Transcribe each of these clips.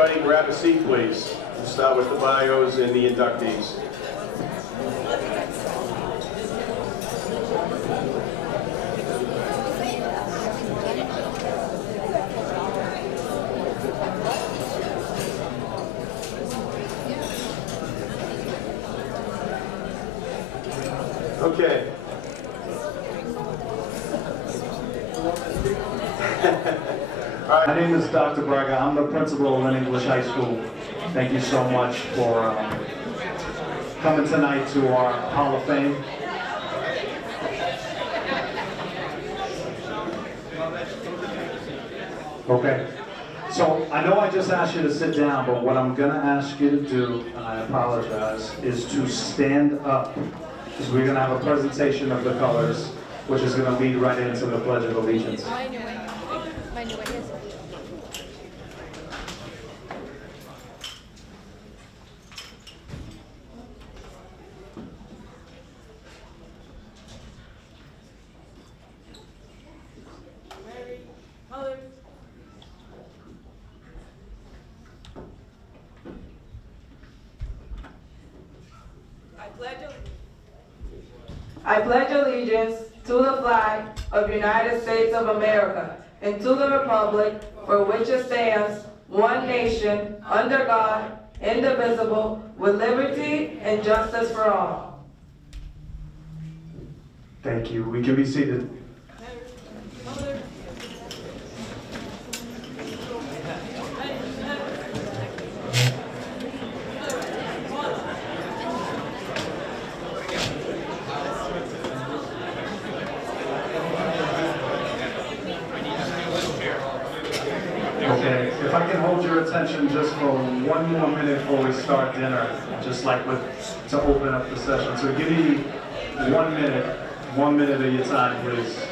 Everybody grab a seat, please. We'll start with the bios and the inductees. Okay. My name is Dr. Braga. I'm the principal of Lynn English High School. Thank you so much for coming tonight to our Hall of Fame. Okay. So I know I just asked you to sit down, but what I'm going to ask you to do, and I apologize, is to stand up, because we're going to have a presentation of the colors, which is going to lead right into the Pledge of Allegiance. I pledge allegiance to the flag of the United States of America and to the republic for which it stands, one nation, under God, indivisible, with liberty and justice for all. Thank you. We can be seated. Okay, if I can hold your attention just for 1 more minute before we start dinner, just like to open up the session. So give me 1 minute of your time, please.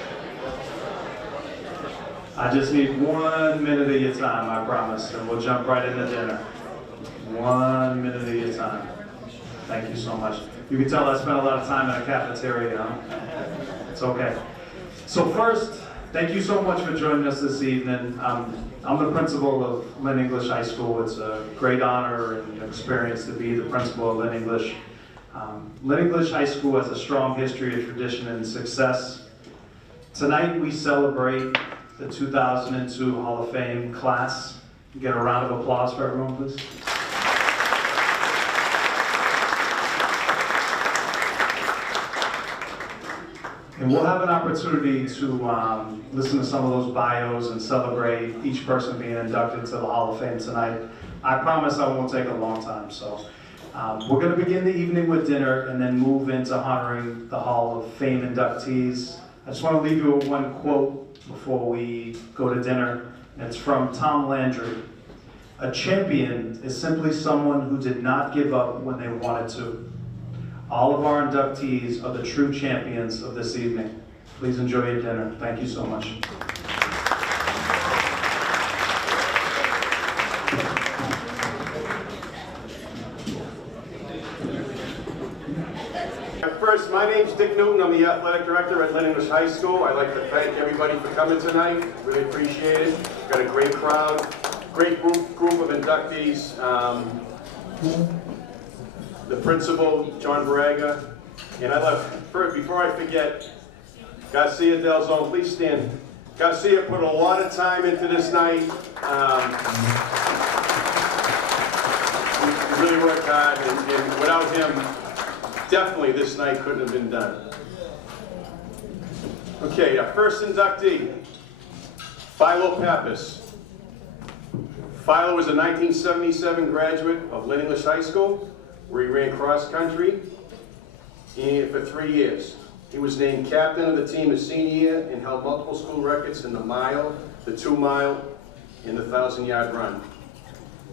I just need 1 minute of your time, I promise, and we'll jump right into dinner. 1 minute of your time. Thank you so much. You can tell I spent a lot of time in a cafeteria, huh? It's okay. So first, thank you so much for joining us this evening. I'm the principal of Lynn English High School. It's a great honor and experience to be the principal of Lynn English. Lynn English High School has a strong history of tradition and success. Tonight we celebrate the 2002 Hall of Fame class. Get a round of applause for everyone, please. And we'll have an opportunity to listen to some of those bios and celebrate each person being inducted to the Hall of Fame tonight. I promise I won't take a long time. So we're going to begin the evening with dinner and then move into honoring the Hall of Fame inductees. I just want to leave you with one quote before we go to dinner. And it's from Tom Landry. "A champion is simply someone who did not give up when they wanted to. All of our inductees are the true champions of this evening. Please enjoy your dinner. Thank you so much." First, my name's Dick Newton. I'm the athletic director at Lynn English High School. I'd like to thank everybody for coming tonight. Really appreciate it. Got a great crowd, great group of inductees. The principal, John Braga, and I love, before I forget, Garcia Del Zone, please stand. Garcia put a lot of time into this night. He really worked hard, and without him, definitely this night couldn't have been done. Okay, our first inductee, Philo Pappas. Philo was a 1977 graduate of Lynn English High School, where he ran cross country for 3 years. He was named captain of the team his senior year and held multiple school records in the mile, the 2 mile, and the 1,000-yard run.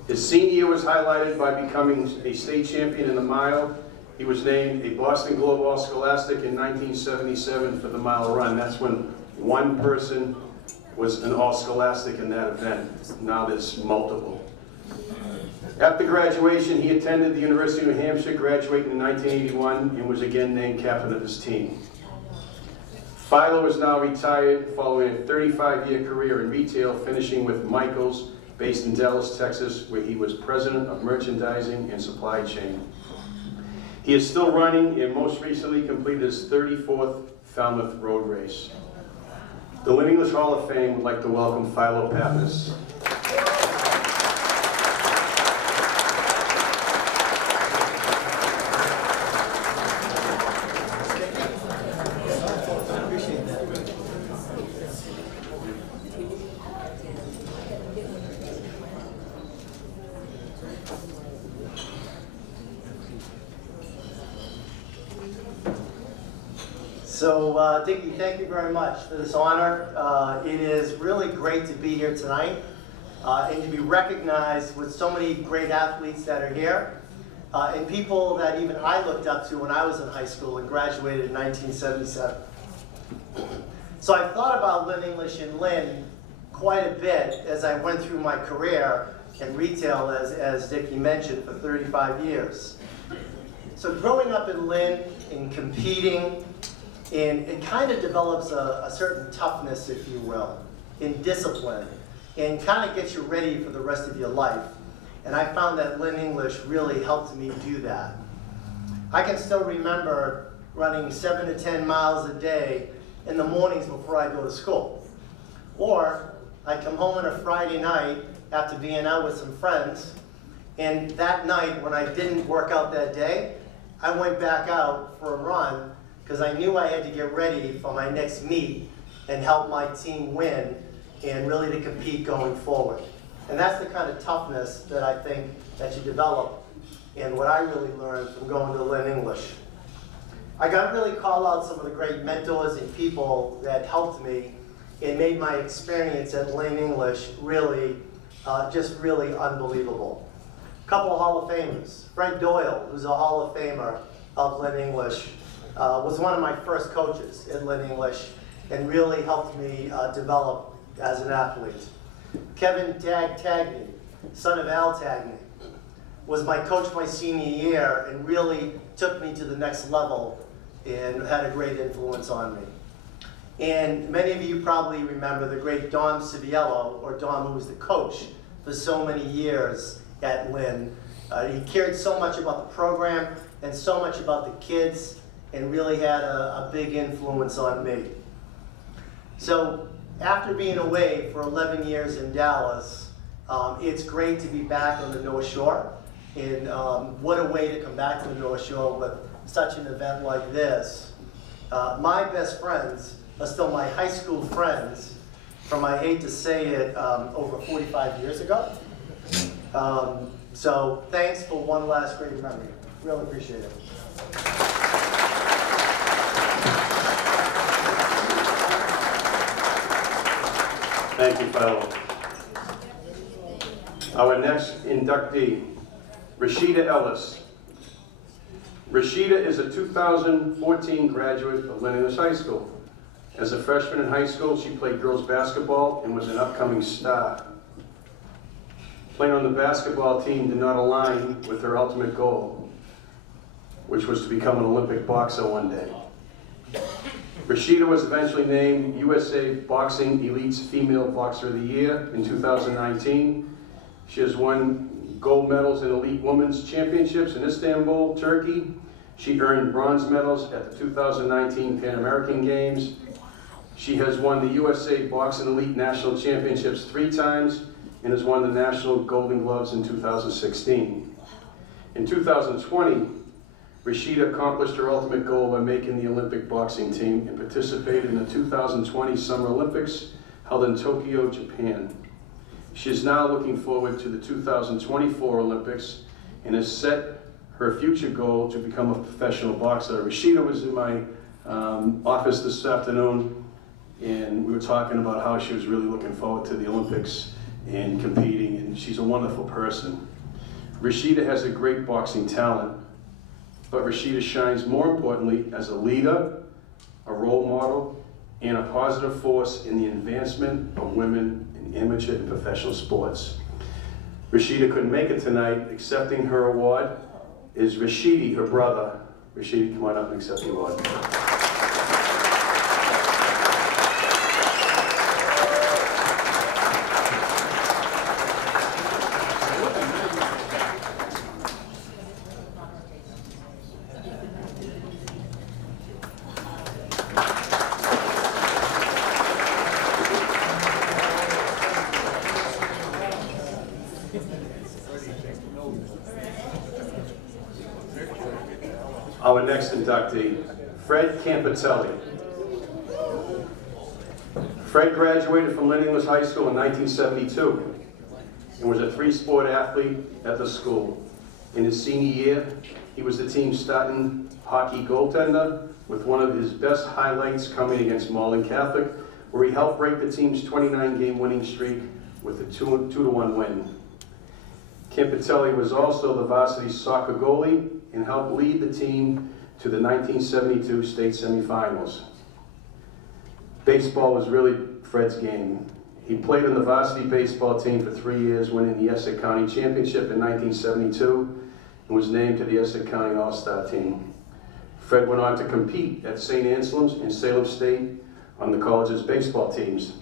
His senior year was highlighted by becoming a state champion in the mile. He was named a Boston Globe All-Scholastic in 1977 for the mile run. That's when one person was an All-Scholastic in that event. Now there's multiple. After graduation, he attended the University of New Hampshire, graduating in 1981, and was again named captain of his team. Philo is now retired following a 35-year career in retail, finishing with Michaels based in Dallas, Texas, where he was president of merchandising and supply chain. He is still running and most recently completed his 34th Falmouth Road Race. The Lynn English Hall of Fame would like to welcome Philo Pappas. So, Dickie, thank you very much for this honor. It is really great to be here tonight and to be recognized with so many great athletes that are here and people that even I looked up to when I was in high school and graduated in 1977. So I thought about Lynn English and Lynn quite a bit as I went through my career in retail, as Dickie mentioned, for 35 years. So growing up in Lynn and competing, and it kind of develops a certain toughness, if you will, in discipline, and kind of gets you ready for the rest of your life. And I found that Lynn English really helped me do that. I can still remember running 7 to 10 miles a day in the mornings before I go to school. Or I'd come home on a Friday night after being out with some friends, and that night when I didn't work out that day, I went back out for a run because I knew I had to get ready for my next meet and help my team win and really to compete going forward. And that's the kind of toughness that I think that you develop and what I really learned from going to Lynn English. I got to really call out some of the great mentors and people that helped me and made my experience at Lynn English really, just really unbelievable. A couple of Hall of Famers. Fred Doyle, who's a Hall of Famer of Lynn English, was one of my first coaches at Lynn English and really helped me develop as an athlete. Kevin Tagney, son of Al Tagney, was my coach my senior year and really took me to the next level and had a great influence on me. And many of you probably remember the great Dom Civiello, or Dom, who was the coach for so many years at Lynn. He cared so much about the program and so much about the kids and really had a big influence on me. So after being away for 11 years in Dallas, it's great to be back on the North Shore. And what a way to come back to the North Shore with such an event like this. My best friends are still my high school friends from, I hate to say it, over 45 years ago. So thanks for one last great memory. Really appreciate it. Thank you, Philo. Our next inductee, Rashida Ellis. Rashida is a 2014 graduate of Lynn English High School. As a freshman in high school, she played girls basketball and was an upcoming star. Playing on the basketball team did not align with her ultimate goal, which was to become an Olympic boxer one day. Rashida was eventually named USA Boxing Elite's Female Boxer of the Year in 2019. She has won gold medals in Elite Women's Championships in Istanbul, Turkey. She earned bronze medals at the 2019 Pan American Games. She has won the USA Boxing Elite National Championships 3 times and has won the National Golden Gloves in 2016. In 2020, Rashida accomplished her ultimate goal by making the Olympic boxing team and participated in the 2020 Summer Olympics held in Tokyo, Japan. She is now looking forward to the 2024 Olympics and has set her future goal to become a professional boxer. Rashida was in my office this afternoon, and we were talking about how she was really looking forward to the Olympics and competing, and she's a wonderful person. Rashida has a great boxing talent, but Rashida shines more importantly as a leader, a role model, and a positive force in the advancement of women in amateur and professional sports. Rashida couldn't make it tonight. Accepting her award is Rashidi, her brother. Rashidi, come on up and accept the award. next inductee, Fred Campitelli. Fred graduated from Lynn English High School in 1972 and was a three-sport athlete at the school. In his senior year, he was the team's starting hockey goaltender, with one of his best highlights coming against Malden Catholic, where he helped break the team's 29-game winning streak with a 2-1 win. Campitelli was also the varsity soccer goalie and helped lead the team to the 1972 state semifinals. Baseball was really Fred's game. He played on the varsity baseball team for 3 years, winning the Essex County Championship in 1972, and was named to the Essex County All-Star team. Fred went on to compete at St. Anselm's and Salem State on the college's baseball teams.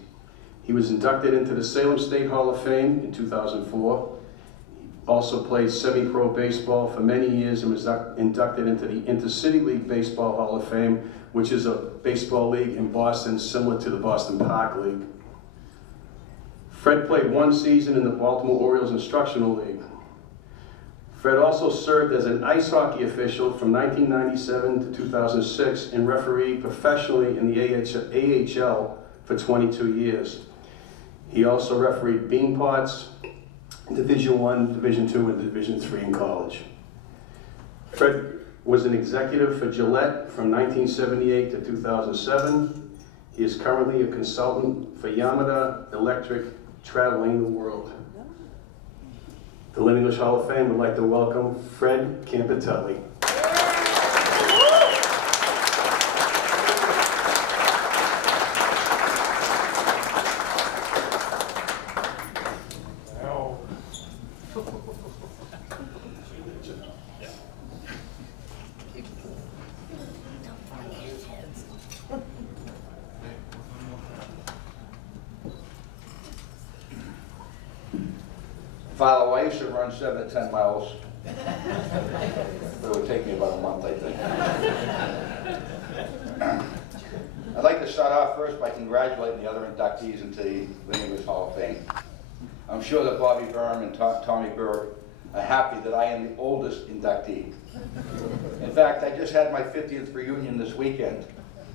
He was inducted into the Salem State Hall of Fame in 2004. He also played semi-pro baseball for many years and was inducted into the Intercity League Baseball Hall of Fame, which is a baseball league in Boston similar to the Boston Park League. Fred played 1 season in the Baltimore Orioles Instructional League. Fred also served as an ice hockey official from 1997 to 2006 and refereed professionally in the AHL for 22 years. He also refereed bean pots, Division I, Division II, and Division III in college. Fred was an executive for Gillette from 1978 to 2007. He is currently a consultant for Yamada Electric, traveling the world. The Lynn English Hall of Fame would like to welcome Fred Campitelli. Father, I used to run 7 to 10 miles, but it would take me about a month, I think. I'd like to start off first by congratulating the other inductees into the Lynn English Hall of Fame. I'm sure that Bobby Byrne and Tommy Burr are happy that I am the oldest inductee. In fact, I just had my 50th reunion this weekend,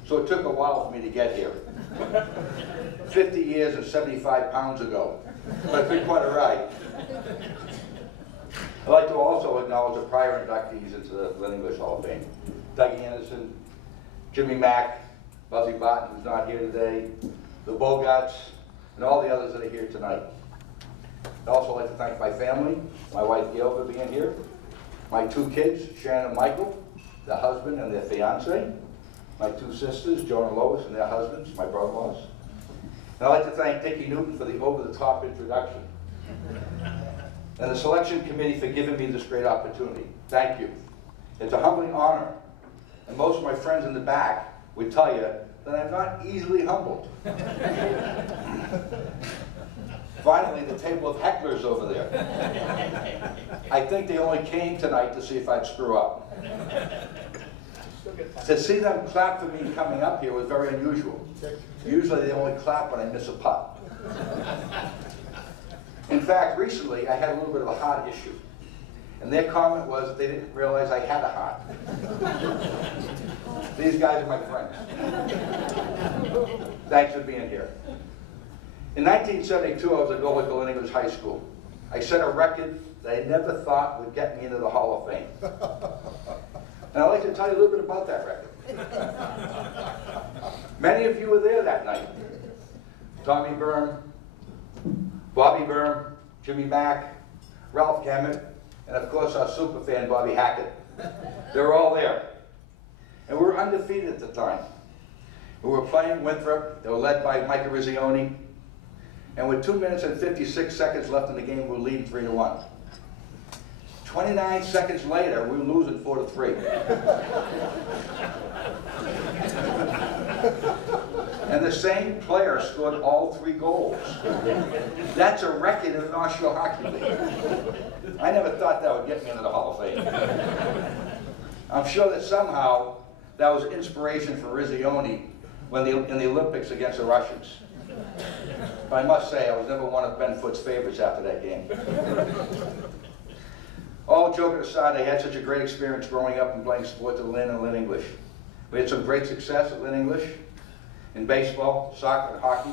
so it took a while for me to get here. 50 years and 75 pounds ago, but it's been quite a ride. I'd like to also acknowledge the prior inductees into the Lynn English Hall of Fame. Dougie Anderson, Jimmy Mack, Buzzy Barton, who's not here today, the Bogarts, and all the others that are here tonight. I'd also like to thank my family, my wife Gail for being here, my 2 kids, Sharon and Michael, their husband and their fiance, my 2 sisters, Joan and Lois, and their husbands, my brother-in-laws. And I'd like to thank Dickie Newton for the over-the-top introduction. And the selection committee for giving me this great opportunity. Thank you. It's a humbling honor. And most of my friends in the back would tell you that I'm not easily humbled. Finally, the table of hecklers over there. I think they only came tonight to see if I'd screw up. To see them clap for me coming up here was very unusual. Usually they only clap when I miss a putt. In fact, recently I had a little bit of a heart issue. And their comment was that they didn't realize I had a heart. These guys are my friends. Thanks for being here. In 1972, I was a goalie at Lynn English High School. I set a record that I never thought would get me into the Hall of Fame. And I'd like to tell you a little bit about that record. Many of you were there that night. Tommy Byrne, Bobby Byrne, Jimmy Mack, Ralph Gammett, and of course our super fan Bobby Hackett. They were all there. And we were undefeated at the time. We were playing Winthrop. They were led by Mike Rizzioni. And with 2 minutes and 56 seconds left in the game, we were leading 3-1. 29 seconds later, we were losing 4-3. And the same player scored all 3 goals. That's a record in the National Hockey League. I never thought that would get me into the Hall of Fame. I'm sure that somehow that was inspiration for Rizzioni in the Olympics against the Russians. But I must say, I was never one of Ben Foote's favorites after that game. All joking aside, I had such a great experience growing up and playing sports at Lynn and Lynn English. We had some great success at Lynn English in baseball, soccer, and hockey.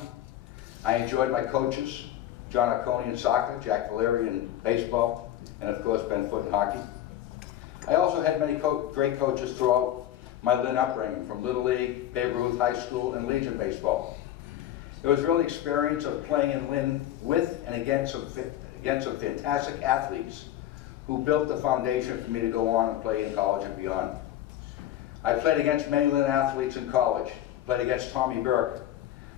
I enjoyed my coaches, John Arconi in soccer, Jack Valeri in baseball, and of course Ben Foote in hockey. I also had many great coaches throughout my Lynn upbringing, from Little League, Babe Ruth High School, and Legion Baseball. It was really an experience of playing in Lynn with and against some fantastic athletes who built the foundation for me to go on and play in college and beyond. I played against many Lynn athletes in college. Played against Tommy Burke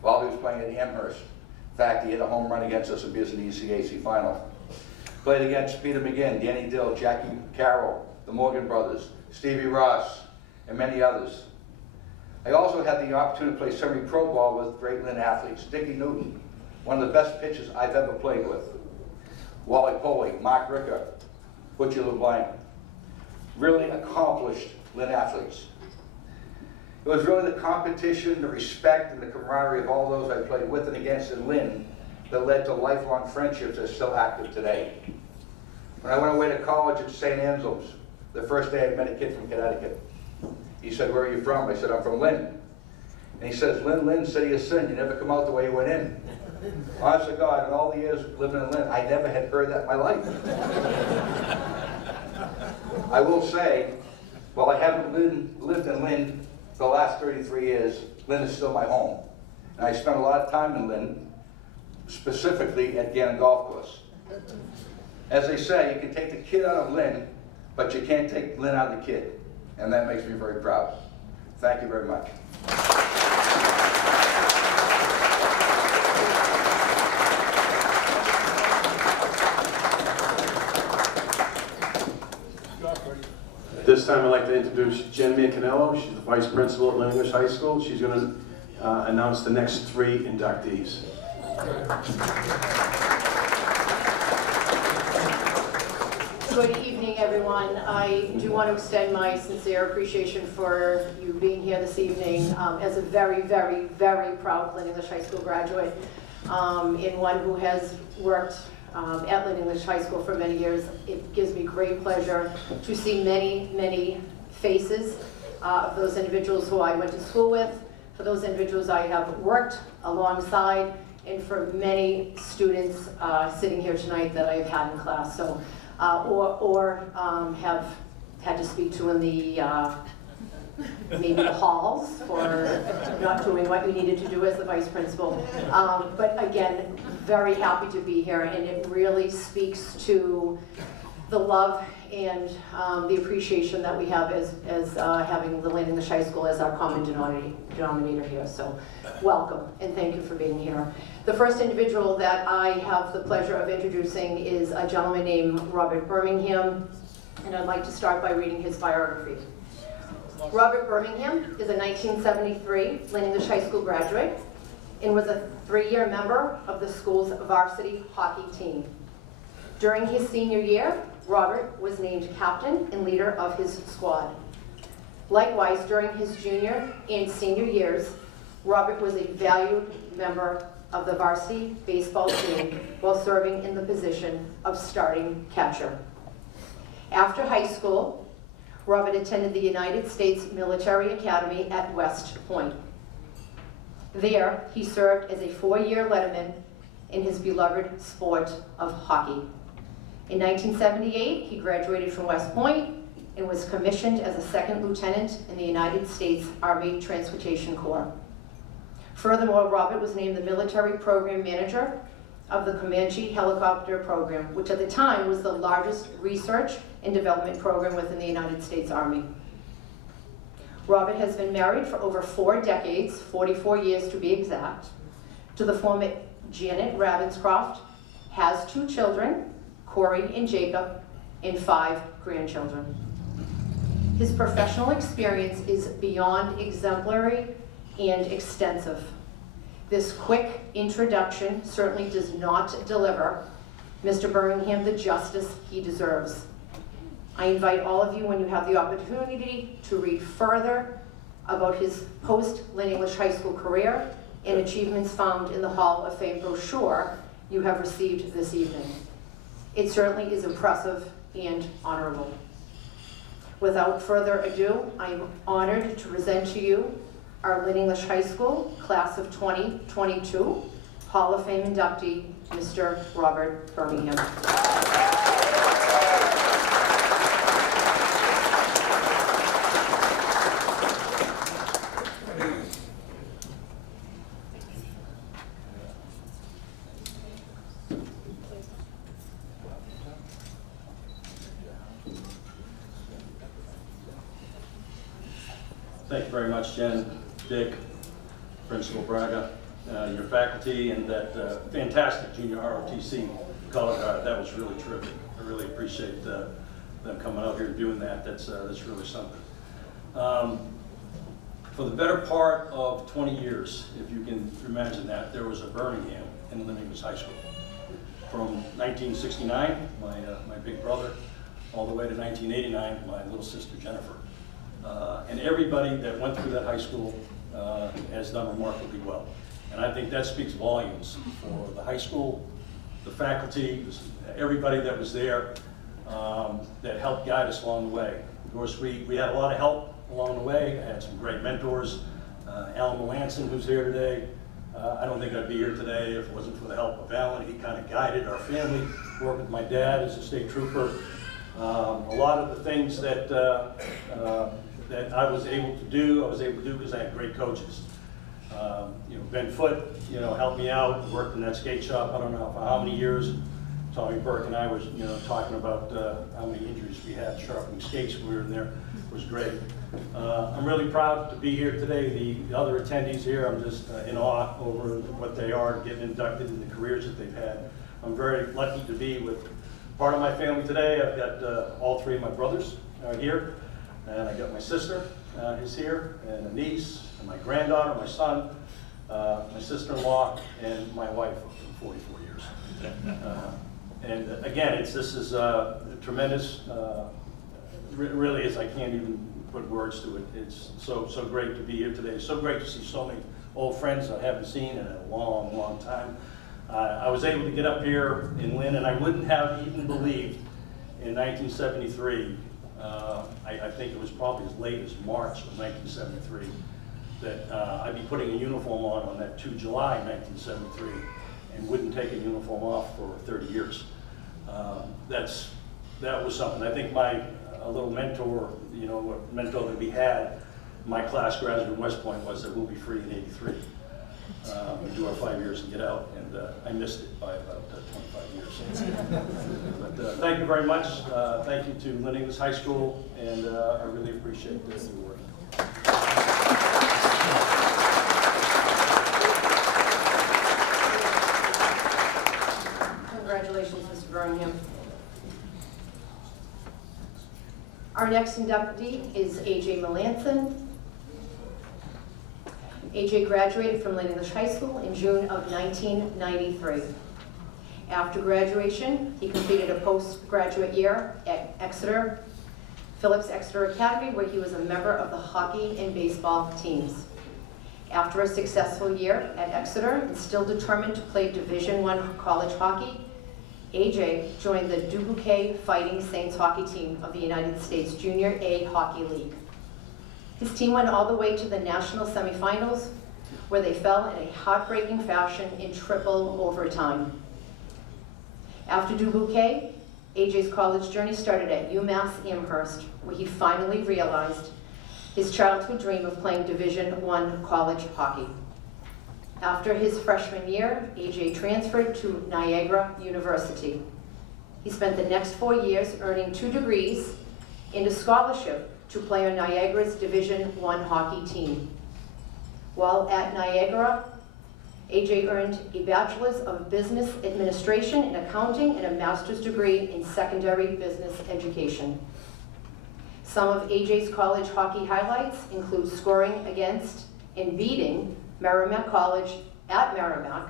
while he was playing at Amherst. In fact, he hit a home run against us and beat us in the ECAC final. Played against Peter McGinn, Danny Dill, Jackie Carroll, the Morgan brothers, Stevie Ross, and many others. I also had the opportunity to play semi-pro ball with great Lynn athletes. Dickie Newton, one of the best pitchers I've ever played with. Wally Poley, Mark Ricker, Butcher LeBlanc. Really accomplished Lynn athletes. It was really the competition, the respect, and the camaraderie of all those I played with and against in Lynn that led to lifelong friendships that are still active today. When I went away to college at St. Anselm's, the first day I met a kid from Connecticut. He said, "Where are you from?" I said, "I'm from Lynn." And he says, Lynn, city of sin, you never come out the way you went in." Honest to God, in all the years living in Lynn, I never had heard that in my life. I will say, while I haven't lived in Lynn for the last 33 years, Lynn is still my home. And I spent a lot of time in Lynn, specifically at Gannon Golf Course. As they say, you can take the kid out of Lynn, but you can't take Lynn out of the kid. And that makes me very proud. Thank you very much. This time I'd like to introduce Jen Mancanello. She's the Vice Principal at Lynn English High School. She's going to announce the next 3 inductees. Good evening, everyone. I do want to extend my sincere appreciation for you being here this evening as a very, very, very proud Lynn English High School graduate, and one who has worked at Lynn English High School for many years. It gives me great pleasure to see many, many faces of those individuals who I went to school with, for those individuals I have worked alongside, and for many students sitting here tonight that I've had in class. So, or have had to speak to in the maybe the halls for not doing what we needed to do as the vice principal. But again, very happy to be here, and it really speaks to the love and the appreciation that we have as having the Lynn English High School as our common denominator here. So welcome, and thank you for being here. The first individual that I have the pleasure of introducing is a gentleman named Robert Birmingham, and I'd like to start by reading his biography. Robert Birmingham is a 1973 Lynn English High School graduate and was a 3-year member of the school's varsity hockey team. During his senior year, Robert was named captain and leader of his squad. Likewise, during his junior and senior years, Robert was a valued member of the varsity baseball team while serving in the position of starting catcher. After high school, Robert attended the United States Military Academy at West Point. There, he served as a 4-year letterman in his beloved sport of hockey. In 1978, he graduated from West Point and was commissioned as a 2nd lieutenant in the United States Army Transportation Corps. Furthermore, Robert was named the military program manager of the Comanche helicopter program, which at the time was the largest research and development program within the United States Army. Robert has been married for over 4 decades, 44 years to be exact, to the former Janet Ravenscroft, has 2 children, Corey and Jacob, and 5 grandchildren. His professional experience is beyond exemplary and extensive. This quick introduction certainly does not deliver Mr. Birmingham the justice he deserves. I invite all of you, when you have the opportunity, to read further about his post-Lynn English High School career and achievements found in the Hall of Fame brochure you have received this evening. It certainly is impressive and honorable. Without further ado, I am honored to present to you our Lynn English High School Class of 2022 Hall of Fame inductee, Mr. Robert Birmingham. Thank you very much, Jen, Dick, Principal Braga, your faculty, and that fantastic junior ROTC color guard. That was really terrific. I really appreciate them coming out here and doing that. That's really something. For the better part of 20 years, if you can imagine that, there was a Birmingham in Lynn English High School. From 1969, my big brother, all the way to 1989, my little sister Jennifer. And everybody that went through that high school has done remarkably well. And I think that speaks volumes for the high school, the faculty, everybody that was there that helped guide us along the way. Of course, we had a lot of help along the way. I had some great mentors. Alan Melanson, who's here today. I don't think I'd be here today if it wasn't for the help of Alan. He kind of guided our family, worked with my dad as a state trooper. A lot of the things that that I was able to do because I had great coaches. Ben Foote, helped me out, worked in that skate shop, I don't know for how many years. Tommy Burke and I was, talking about how many injuries we had sharpening skates when we were in there. It was great. I'm really proud to be here today. The other attendees here, I'm just in awe over what they are, getting inducted in the careers that they've had. I'm very lucky to be with part of my family today. I've got all three of my brothers here, and I got my sister is here, and a niece, and my granddaughter, my son, my sister-in-law, and my wife of 44 years. And again, this is tremendous. Really is. I can't even put words to it. It's so great to be here today. So great to see so many old friends I haven't seen in a long, long time. I was able to get up here in Lynn, and I wouldn't have even believed in 1973, I think it was probably as late as March of 1973, that I'd be putting a uniform on that 2 July 1973, and wouldn't take a uniform off for 30 years. That was something. I think a little mentor, mentor that we had, my class graduate in West Point, was that we'll be free in '83. We do our 5 years and get out, and I missed it by about 25 years. But thank you very much. Thank you to Lynn English High School, and I really appreciate this award. Congratulations, Mr. Birmingham. Our next inductee is A.J. Melanson. A.J. graduated from Lynn English High School in June of 1993. After graduation, he completed a postgraduate year at Exeter, Phillips Exeter Academy, where he was a member of the hockey and baseball teams. After a successful year at Exeter and still determined to play Division I college hockey, A.J. joined the Dubuque Fighting Saints hockey team of the United States Junior A Hockey League. His team went all the way to the national semifinals, where they fell in a heartbreaking fashion in triple overtime. After Dubuque, A.J.'s college journey started at UMass Amherst, where he finally realized his childhood dream of playing Division I college hockey. After his freshman year, A.J. transferred to Niagara University. He spent the next 4 years earning 2 degrees and a scholarship to play on Niagara's Division I hockey team. While at Niagara, A.J. earned a Bachelor's of Business Administration in Accounting and a Master's degree in Secondary Business Education. Some of A.J.'s college hockey highlights include scoring against and beating Merrimack College at Merrimack,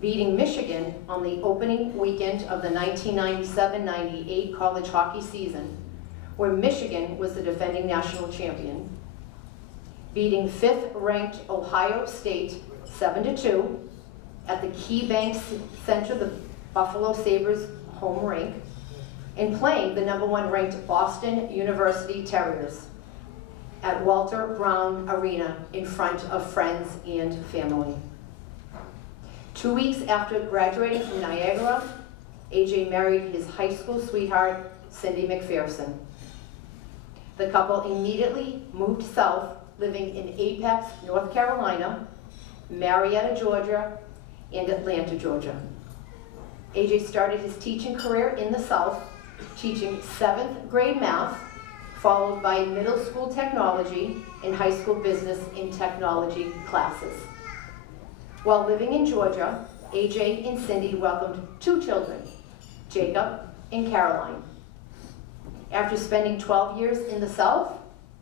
beating Michigan on the opening weekend of the 1997-98 college hockey season, where Michigan was the defending national champion, beating 5th-ranked Ohio State 7-2 at the KeyBank Center, the Buffalo Sabres home rink, in playing the #1 ranked Boston University Terriers at Walter Brown Arena in front of friends and family. 2 weeks after graduating from Niagara, AJ married his high school sweetheart, Cindy McPherson. The couple immediately moved south, living in Apex, North Carolina, Marietta, Georgia, and Atlanta, Georgia. AJ started his teaching career in the South, teaching 7th grade math, followed by middle school technology and high school business and technology classes. While living in Georgia, AJ and Cindy welcomed 2 children, Jacob and Caroline. After spending 12 years in the South,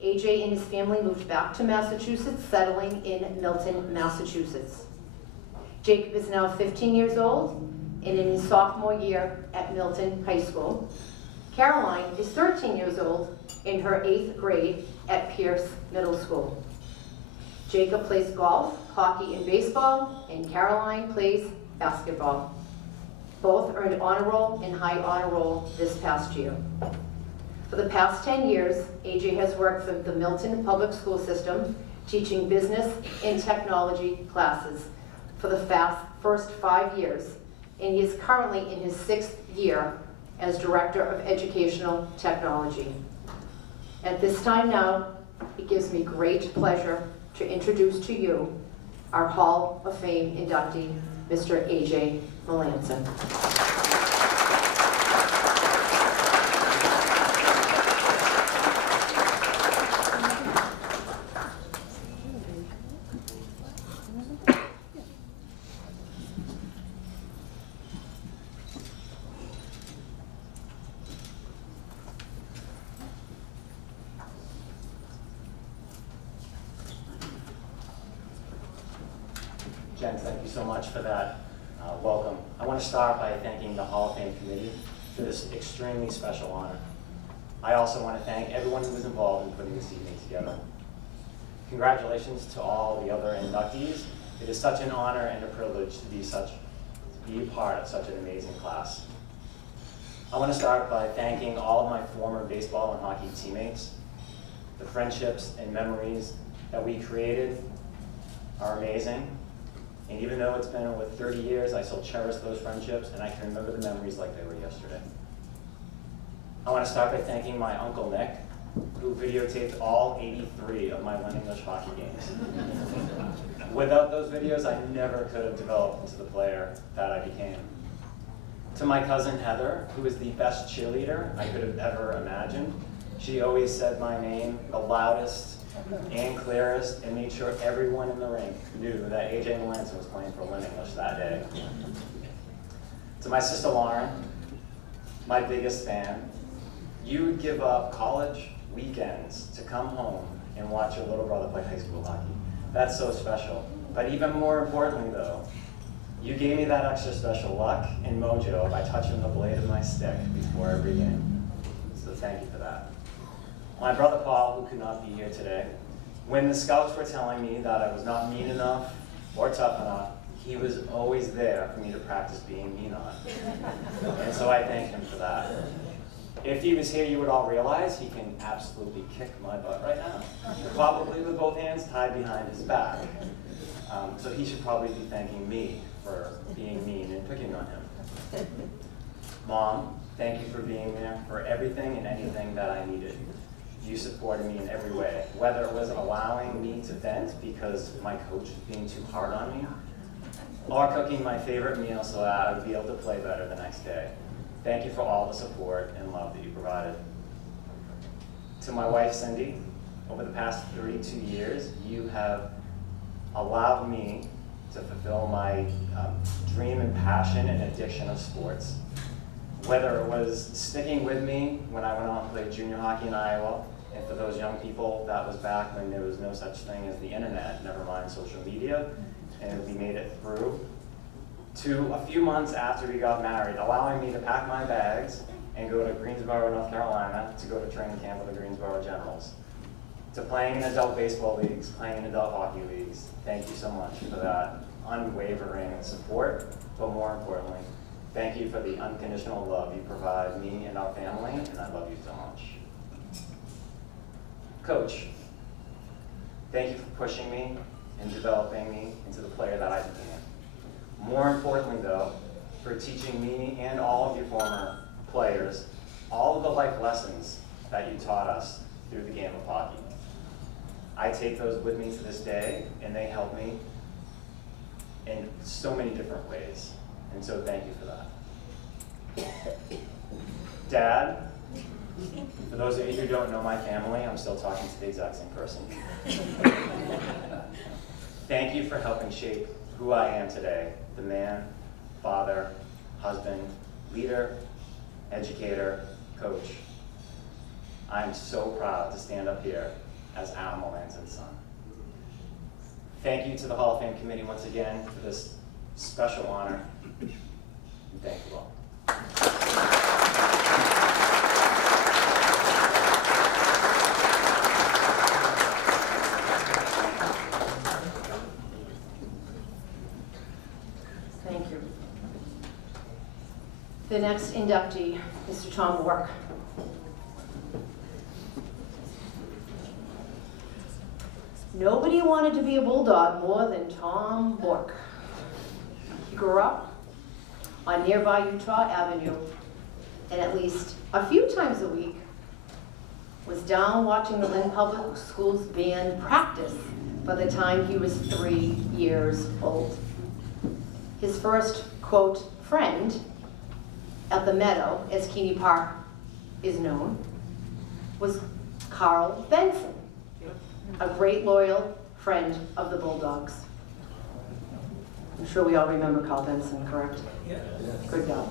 AJ and his family moved back to Massachusetts, settling in Milton, Massachusetts. Jacob is now 15 years old and in his sophomore year at Milton High School. Caroline is 13 years old in her 8th grade at Pierce Middle School. Jacob plays golf, hockey, and baseball, and Caroline plays basketball. Both earned honor roll and high honor roll this past year. For the past 10 years, AJ has worked for the Milton Public School System, teaching business and technology classes for the first 5 years, and he is currently in his 6th year as Director of Educational Technology. At this time now, it gives me great pleasure to introduce to you our Hall of Fame inductee, Mr. AJ Melanson. Jen, thank you so much for that welcome. I want to start by thanking the Hall of Fame Committee for this extremely special honor. I also want to thank everyone who was involved in putting this evening together. Congratulations to all the other inductees. It is such an honor and a privilege to be a part of such an amazing class. I want to start by thanking all of my former baseball and hockey teammates. The friendships and memories that we created are amazing. And even though it's been over 30 years, I still cherish those friendships, and I can remember the memories like they were yesterday. I want to start by thanking my Uncle Nick, who videotaped all 83 of my Lynn English hockey games. Without those videos, I never could have developed into the player that I became. To my cousin Heather, who is the best cheerleader I could have ever imagined. She always said my name the loudest and clearest, and made sure everyone in the rink knew that AJ Melanson was playing for Lynn English that day. To my sister Lauren, my biggest fan, you would give up college weekends to come home and watch your little brother play high school hockey. That's so special. But even more importantly though, you gave me that extra special luck and mojo by touching the blade of my stick before every game. So thank you for that. My brother Paul, who could not be here today, when the scouts were telling me that I was not mean enough or tough enough, he was always there for me to practice being mean on. And so I thank him for that. If he was here, you would all realize he can absolutely kick my butt right now. Probably with both hands tied behind his back. So he should probably be thanking me for being mean and picking on him. Mom, thank you for being there for everything and anything that I needed. You supported me in every way, whether it was allowing me to vent because my coach was being too hard on me, or cooking my favorite meal so that I would be able to play better the next day. Thank you for all the support and love that you provided. To my wife, Cindy, over the past 32 years, you have allowed me to fulfill my dream and passion and addiction of sports. Whether it was sticking with me when I went out and played junior hockey in Iowa, and for those young people, that was back when there was no such thing as the internet, never mind social media, and we made it through, to a few months after we got married, allowing me to pack my bags and go to Greensboro, North Carolina to go to training camp with the Greensboro Generals, to playing in adult baseball leagues, playing in adult hockey leagues. Thank you so much for that unwavering support, but more importantly, Thank you for the unconditional love you provide me and our family, and I love you so much. Coach, thank you for pushing me and developing me into the player that I became. More importantly though, for teaching me and all of your former players all of the life lessons that you taught us through the game of hockey. I take those with me to this day, and they help me in so many different ways. And so thank you for that. Dad, for those of you who don't know my family, I'm still talking to the exact same person. Thank you for helping shape who I am today, the man, father, husband, leader, educator, coach. I am so proud to stand up here as Al Melanson's son. Thank you to the Hall of Fame committee once again for this special honor. And thank you all. Thank you. The next inductee, Mr. Tom Work. Nobody wanted to be a Bulldog more than Tom Bork. He grew up on nearby Utah Avenue, and at least a few times a week was down watching the Lynn Public Schools band practice by the time he was 3 years old. His first, quote, friend at the Meadow, as Keeney Park is known, was Carl Benson, a great loyal friend of the Bulldogs. I'm sure we all remember Carl Benson, correct? Yeah. Good job.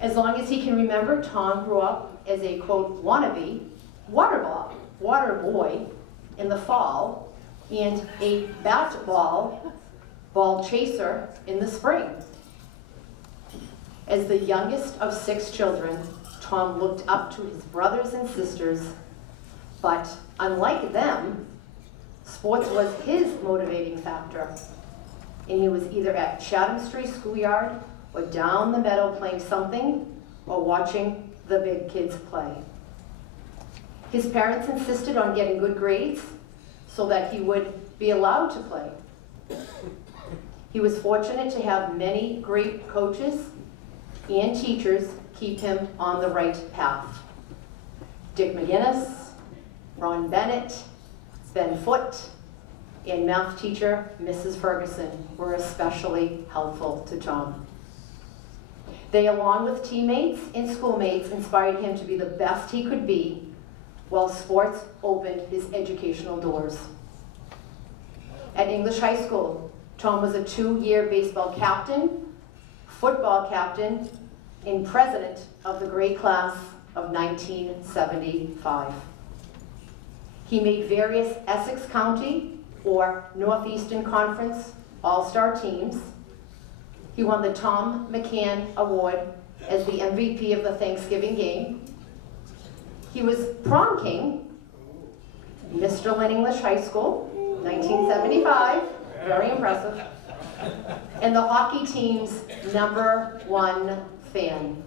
As long as he can remember, Tom grew up as a, quote, wannabe water boy in the fall and a ball chaser in the spring. As the youngest of 6 children, Tom looked up to his brothers and sisters, but unlike them, sports was his motivating factor. And he was either at Chatham Street Schoolyard or down the meadow playing something or watching the big kids play. His parents insisted on getting good grades so that he would be allowed to play. He was fortunate to have many great coaches and teachers keep him on the right path. Dick McGinnis, Ron Bennett, Ben Foote, and math teacher Mrs. Ferguson were especially helpful to Tom. They, along with teammates and schoolmates, inspired him to be the best he could be, while sports opened his educational doors. At English High School, Tom was a 2-year baseball captain, football captain, and president of the grade class of 1975. He made various Essex County or Northeastern Conference All-Star teams. He won the Tom McCann Award as the MVP of the Thanksgiving game. He was prom king, Mr. Lynn English High School, 1975, very impressive, and the hockey team's #1 fan.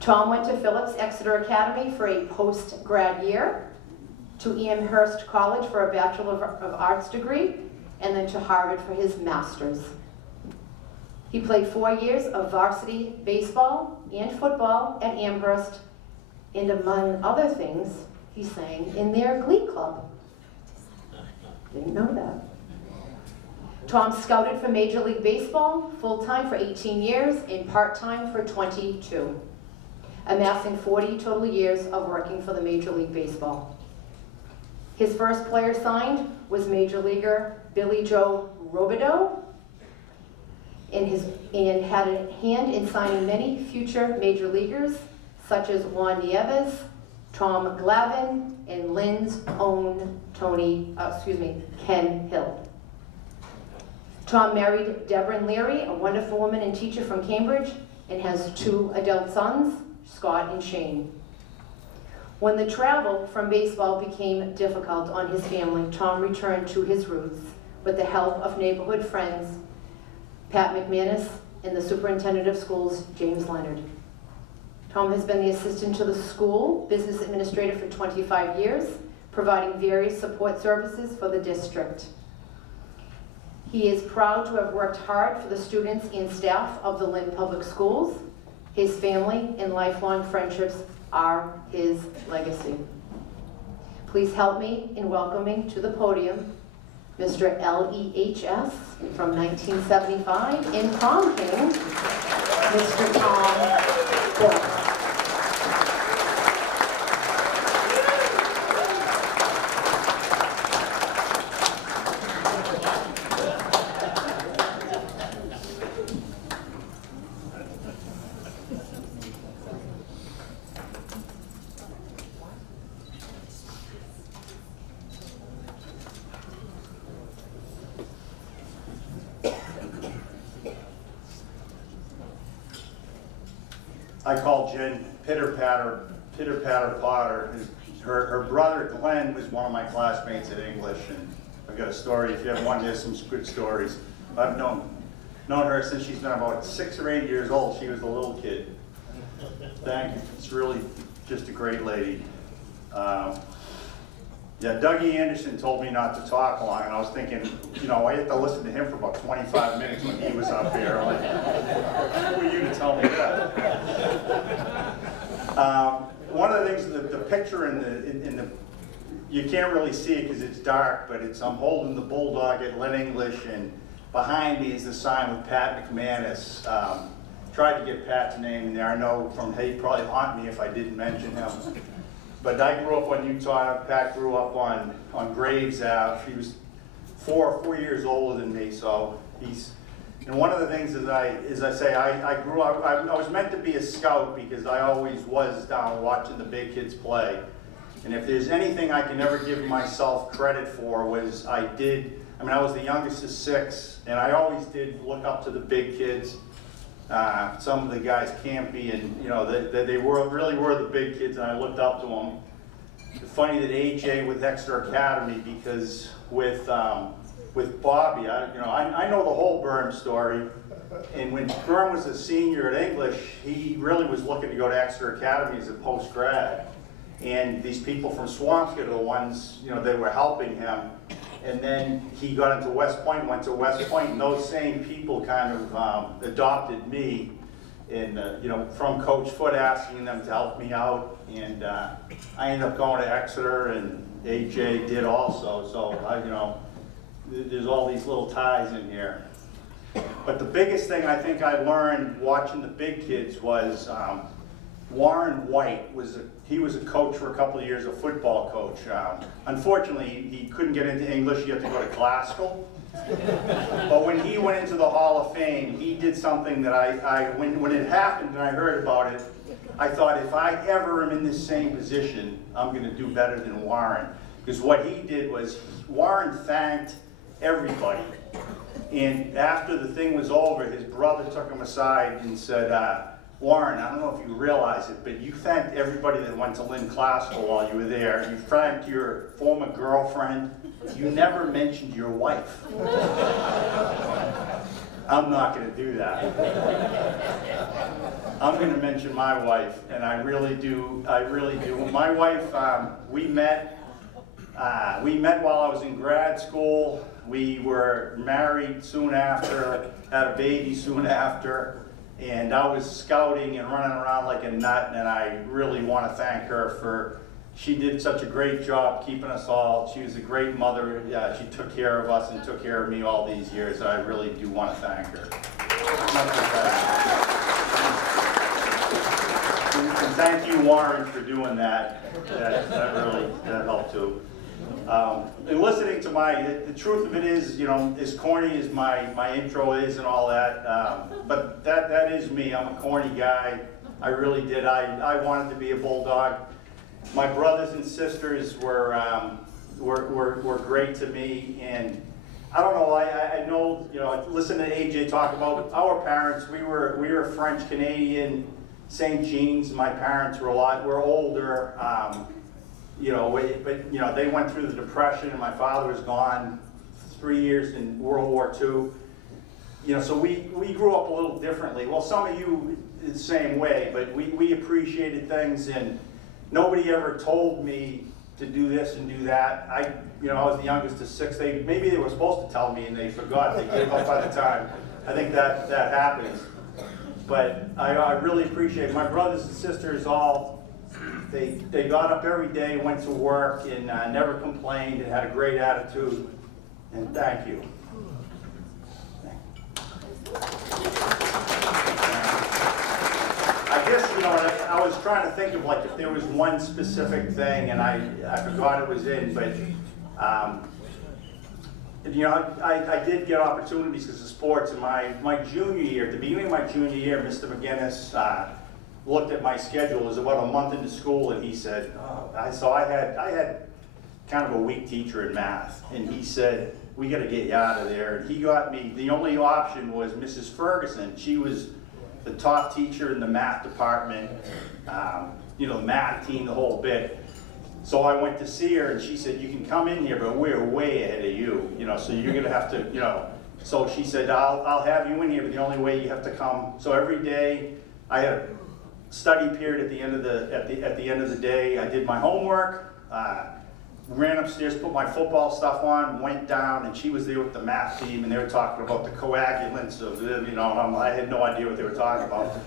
Tom went to Phillips Exeter Academy for a post-grad year, to Amherst College for a Bachelor of Arts degree, and then to Harvard for his master's. He played 4 years of varsity baseball and football at Amherst, and among other things, he sang in their glee club. Didn't know that. Tom scouted for Major League Baseball full-time for 18 years and part-time for 22, amassing 40 total years of working for the Major League Baseball. His first player signed was Major Leaguer Billy Joe Robideau, and had a hand in signing many future major leaguers, such as Juan Nieves, Tom Glavine, and Lynn's own Ken Hill. Tom married Deborah Leary, a wonderful woman and teacher from Cambridge, and has 2 adult sons, Scott and Shane. When the travel from baseball became difficult on his family, Tom returned to his roots with the help of neighborhood friends, Pat McManus, and the Superintendent of Schools, James Leonard. Tom has been the assistant to the school business administrator for 25 years, providing various support services for the district. He is proud to have worked hard for the students and staff of the Lynn Public Schools. His family and lifelong friendships are his legacy. Please help me in welcoming to the podium Mr. LEHS from 1975 in prom king, Mr. Tom Bork. I call Jen Pitter Patter Potter. Her brother Glenn was one of my classmates at English, and I've got a story. If you ever want to hear some good stories, I've known her since she's been about 6 or 8 years old. She was a little kid. Thank you. It's really just a great lady. Yeah, Dougie Anderson told me not to talk long, and I was thinking, you know, I had to listen to him for about 25 minutes when he was up here. I'm like, who are you to tell me that? One of the things, the picture in the, you can't really see it because it's dark, but I'm holding the Bulldog at Lynn English, and behind me is the sign with Pat McManus. Tried to get Pat's name in there. I know he'd probably haunt me if I didn't mention him. But I grew up on Utah. Pat grew up on Graves Ave. He was four years older than me, so and one of the things is I grew up, I was meant to be a scout because I always was down watching the big kids play. And if there's anything I can ever give myself credit for was I was the youngest of 6, and I always did look up to the big kids. Some of the guys Campy, and you know, they really were the big kids, and I looked up to them. It's funny that AJ with Exeter Academy, because with Bobby, I know the whole Berm story, and when Berm was a senior at English, he really was looking to go to Exeter Academy as a post-grad, and these people from Swampscott are the ones, you know, they were helping him. And then he got into West Point, went to West Point, and those same people kind of adopted me, and from Coach Foote asking them to help me out, and I ended up going to Exeter, and AJ did also. So there's all these little ties in here. But the biggest thing I think I learned watching the big kids was Warren White was a coach for a couple of years, a football coach. Unfortunately, he couldn't get into English. He had to go to classical. But when he went into the Hall of Fame, he did something that when it happened and I heard about it, I thought if I ever am in this same position, I'm going to do better than Warren. Because what he did was Warren thanked everybody. And after the thing was over, his brother took him aside and said, Warren, I don't know if you realize it, but you thanked everybody that went to Lynn Classical while you were there. You thanked your former girlfriend. You never mentioned your wife. I'm not going to do that. I'm going to mention my wife, and I really do. My wife, we met while I was in grad school. We were married soon after, had a baby soon after. And I was scouting and running around like a nut, and I really want to thank her she did such a great job keeping us all. She was a great mother. She took care of us and took care of me all these years, and I really do want to thank her. And thank you, Warren, for doing that. That helped too. And listening to the truth of it is, as corny as my intro is and all that, but that is me. I'm a corny guy. I really did. I wanted to be a Bulldog. My brothers and sisters were great to me, and I don't know. I know, listen to AJ talk about our parents. We were French Canadian, St. Jean's. My parents were we're older. But they went through the Depression, and my father was gone 3 years in World War II. you know, so we grew up a little differently. Well, some of you the same way, but we appreciated things, and nobody ever told me to do this and do that. I was the youngest of six. Maybe they were supposed to tell me and they forgot. They gave up by the time. I think that happens. But I really appreciate it. My brothers and sisters all, they got up every day, went to work, and never complained, and had a great attitude. And thank you. I guess, I was trying to think of like if there was one specific thing, and I forgot it was in, but I did get opportunities because of sports. In my junior year, at the beginning of my junior year, Mr. McGinnis looked at my schedule. It was about a month into school, and he said, I had kind of a weak teacher in math, and he said, we got to get you out of there. And he got me, the only option was Mrs. Ferguson. She was the top teacher in the math department, the math team, the whole bit. So I went to see her, and she said, you can come in here, but we're way ahead of you, so you're gonna have to, So she said, I'll have you in here, but the only way you have to come. So every day, I had a study period at the end of the day. I did my homework, ran upstairs, put my football stuff on, went down, and she was there with the math team, and they were talking about the coagulants of, and I had no idea what they were talking about.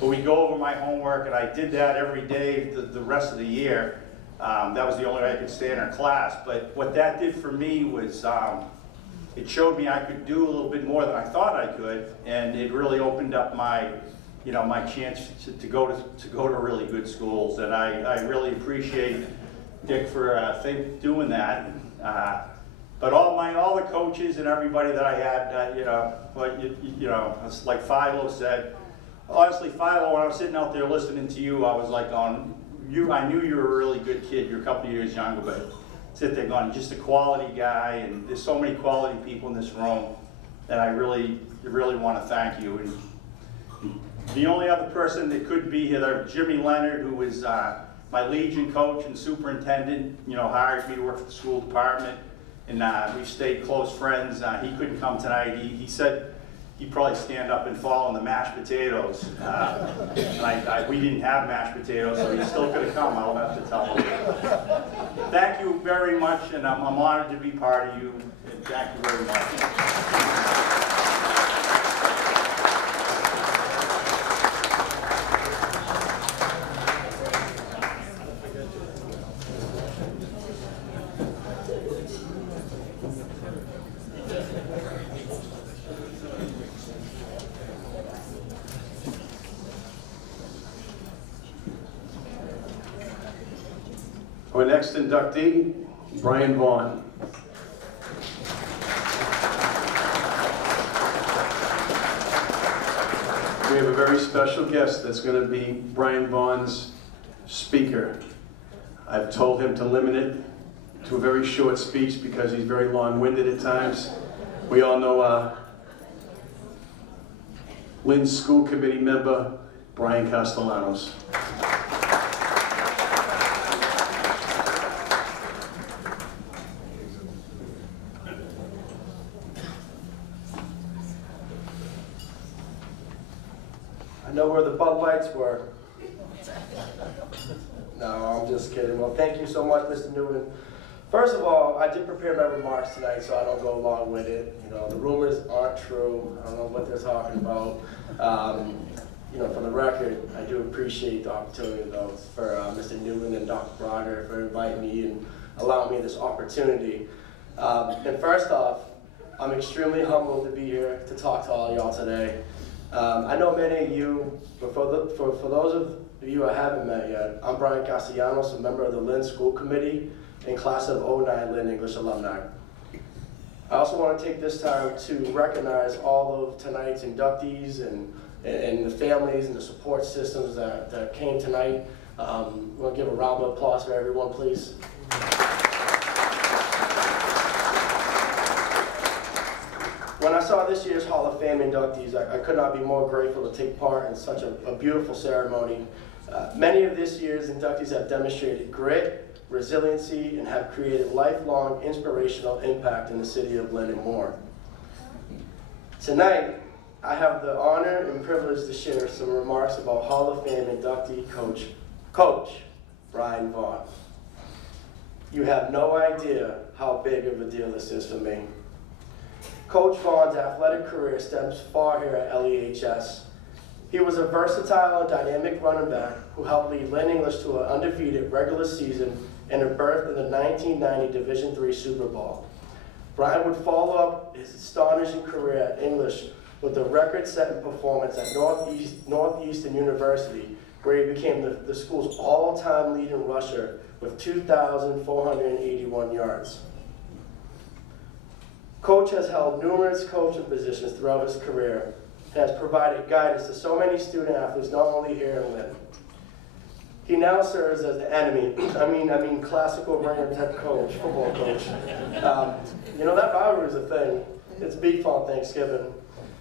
But we'd go over my homework, and I did that every day the rest of the year. That was the only way I could stay in her class. But what that did for me was it showed me I could do a little bit more than I thought I could, and it really opened up my my chance to go to really good schools. And I really appreciate Dick for doing that. But all the coaches and everybody that I had, it's like Philo said. Honestly, Philo, when I was sitting out there listening to you, I was like on. I knew you were a really good kid. You're a couple of years younger, but sit there going, just a quality guy, and there's so many quality people in this room that I really want to thank you. And the only other person that could be here, there, Jimmy Leonard, who was my Legion coach and superintendent, hired me to work for the school department, and we've stayed close friends. He couldn't come tonight. He said he'd probably stand up and fall on the mashed potatoes. And we didn't have mashed potatoes, so he still could have come. I'll have to tell him. Thank you very much, and I'm honored to be part of you. And thank you very much. Our next inductee, Brian Vaughn. We have a very special guest that's going to be Brian Vaughn's speaker. I've told him to limit it to a very short speech because he's very long-winded at times. We all know Lynn's school committee member, Brian Castellanos. I know where the Bud Lights were. No, I'm just kidding. Well, thank you so much, Mr. Newman. First of all, I did prepare my remarks tonight so I don't go along with it. The rumors aren't true. I don't know what they're talking about. For the record, I do appreciate the opportunity, though, for Mr. Newman and Dr. Braga for inviting me and allowing me this opportunity. And first off, I'm extremely humbled to be here to talk to all y'all today. I know many of you, but for those of you I haven't met yet, I'm Brian Castellanos, a member of the Lynn School Committee and class of '09 Lynn English alumni. I also want to take this time to recognize all of tonight's inductees and the families and the support systems that came tonight. I want to give a round of applause for everyone, please. When I saw this year's Hall of Fame inductees, I could not be more grateful to take part in such a beautiful ceremony. Many of this year's inductees have demonstrated grit, resiliency, and have created lifelong inspirational impact in the city of Lynn and more. Tonight, I have the honor and privilege to share some remarks about Hall of Fame inductee Coach Brian Vaughn. You have no idea how big of a deal this is for me. Coach Vaughn's athletic career stems far here at LEHS. He was a versatile and dynamic running back who helped lead Lynn English to an undefeated regular season and a berth in the 1990 Division III Super Bowl. Brian would follow up his astonishing career at English with a record-setting performance at Northeastern University, where he became the school's all-time leading rusher with 2,481 yards. Coach has held numerous coaching positions throughout his career and has provided guidance to so many student athletes, not only here in Lynn. He now serves as the enemy, I mean classical Rams head coach, football coach. You know, that rivalry is a thing. It's beef on Thanksgiving.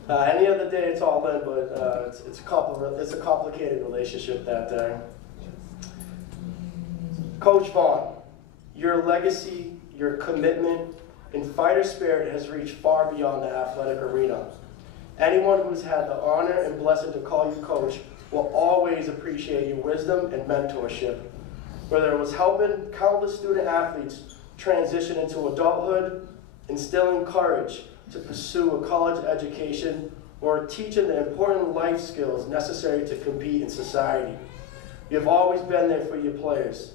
Any other day it's all in, but it's a complicated relationship that day. Coach Vaughn, your legacy, your commitment, and fighter spirit has reached far beyond the athletic arena. Anyone who's had the honor and blessing to call you coach will always appreciate your wisdom and mentorship. Whether it was helping countless student athletes transition into adulthood, instilling courage to pursue a college education, or teaching the important life skills necessary to compete in society. You've always been there for your players.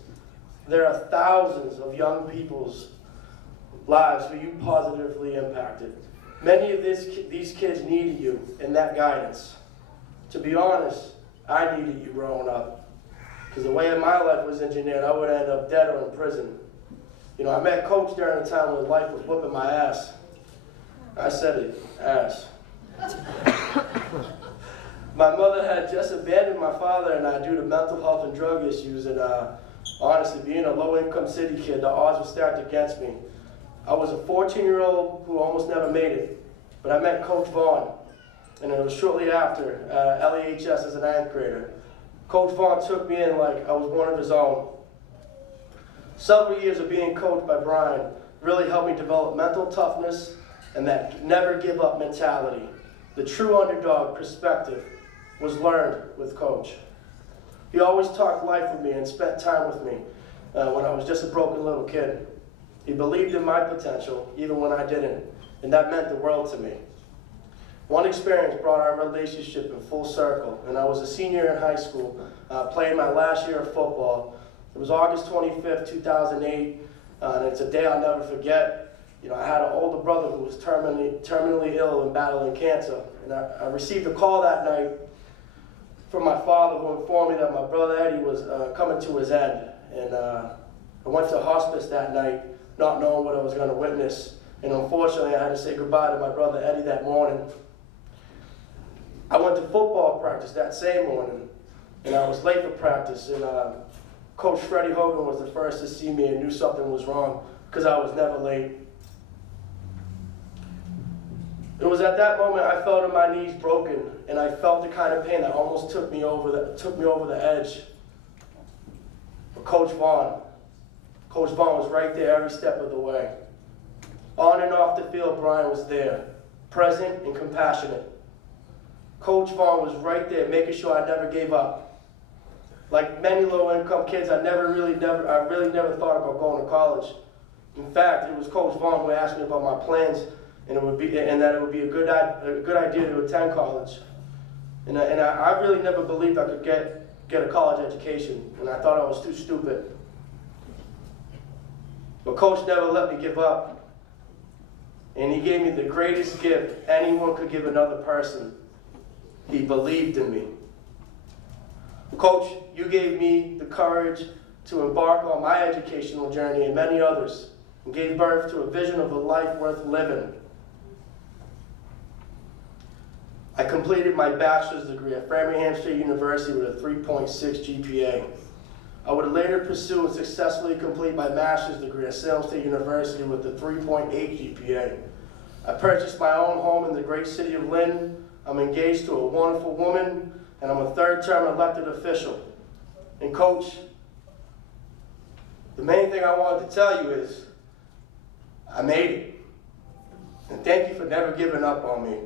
There are thousands of young people's lives who you positively impacted. Many of these kids needed you and that guidance. To be honest, I needed you growing up. Because the way my life was engineered, I would end up dead or in prison. You know, I met Coach during a time when life was whipping my ass. I said it, ass. My mother had just abandoned my father and I due to mental health and drug issues, and honestly, being a low-income city kid, the odds were stacked against me. I was a 14-year-old who almost never made it, but I met Coach Vaughn, and it was shortly after LEHS as a 9th grader. Coach Vaughn took me in like I was one of his own. Several years of being coached by Brian really helped me develop mental toughness and that never give up mentality. The true underdog perspective was learned with Coach. He always talked life with me and spent time with me when I was just a broken little kid. He believed in my potential even when I didn't, and that meant the world to me. One experience brought our relationship in full circle, and I was a senior in high school, playing my last year of football. It was August 25th, 2008, and it's a day I'll never forget. You know, I had an older brother who was terminally ill and battling cancer, and I received a call that night from my father who informed me that my brother Eddie was coming to his end. And I went to hospice that night, not knowing what I was going to witness. And unfortunately, I had to say goodbye to my brother Eddie that morning. I went to football practice that same morning, and I was late for practice. And Coach Freddie Hogan was the first to see me and knew something was wrong because I was never late. It was at that moment I felt in my knees broken, and I felt the kind of pain that almost took me over the edge. But Coach Vaughn was right there every step of the way. On and off the field, Brian was there, present and compassionate. Coach Vaughn was right there, making sure I never gave up. Like many low-income kids, I really never thought about going to college. In fact, it was Coach Vaughn who asked me about my plans, and that it would be a good idea to attend college. And I really never believed I could get a college education, and I thought I was too stupid. But Coach never let me give up, and he gave me the greatest gift anyone could give another person. He believed in me. Coach, you gave me the courage to embark on my educational journey and many others, and gave birth to a vision of a life worth living. I completed my bachelor's degree at Framingham State University with a 3.6 GPA. I would later pursue and successfully complete my master's degree at Salem State University with a 3.8 GPA. I purchased my own home in the great city of Lynn. I'm engaged to a wonderful woman, and I'm a third-term elected official. And Coach, the main thing I wanted to tell you is, I made it. And thank you for never giving up on me.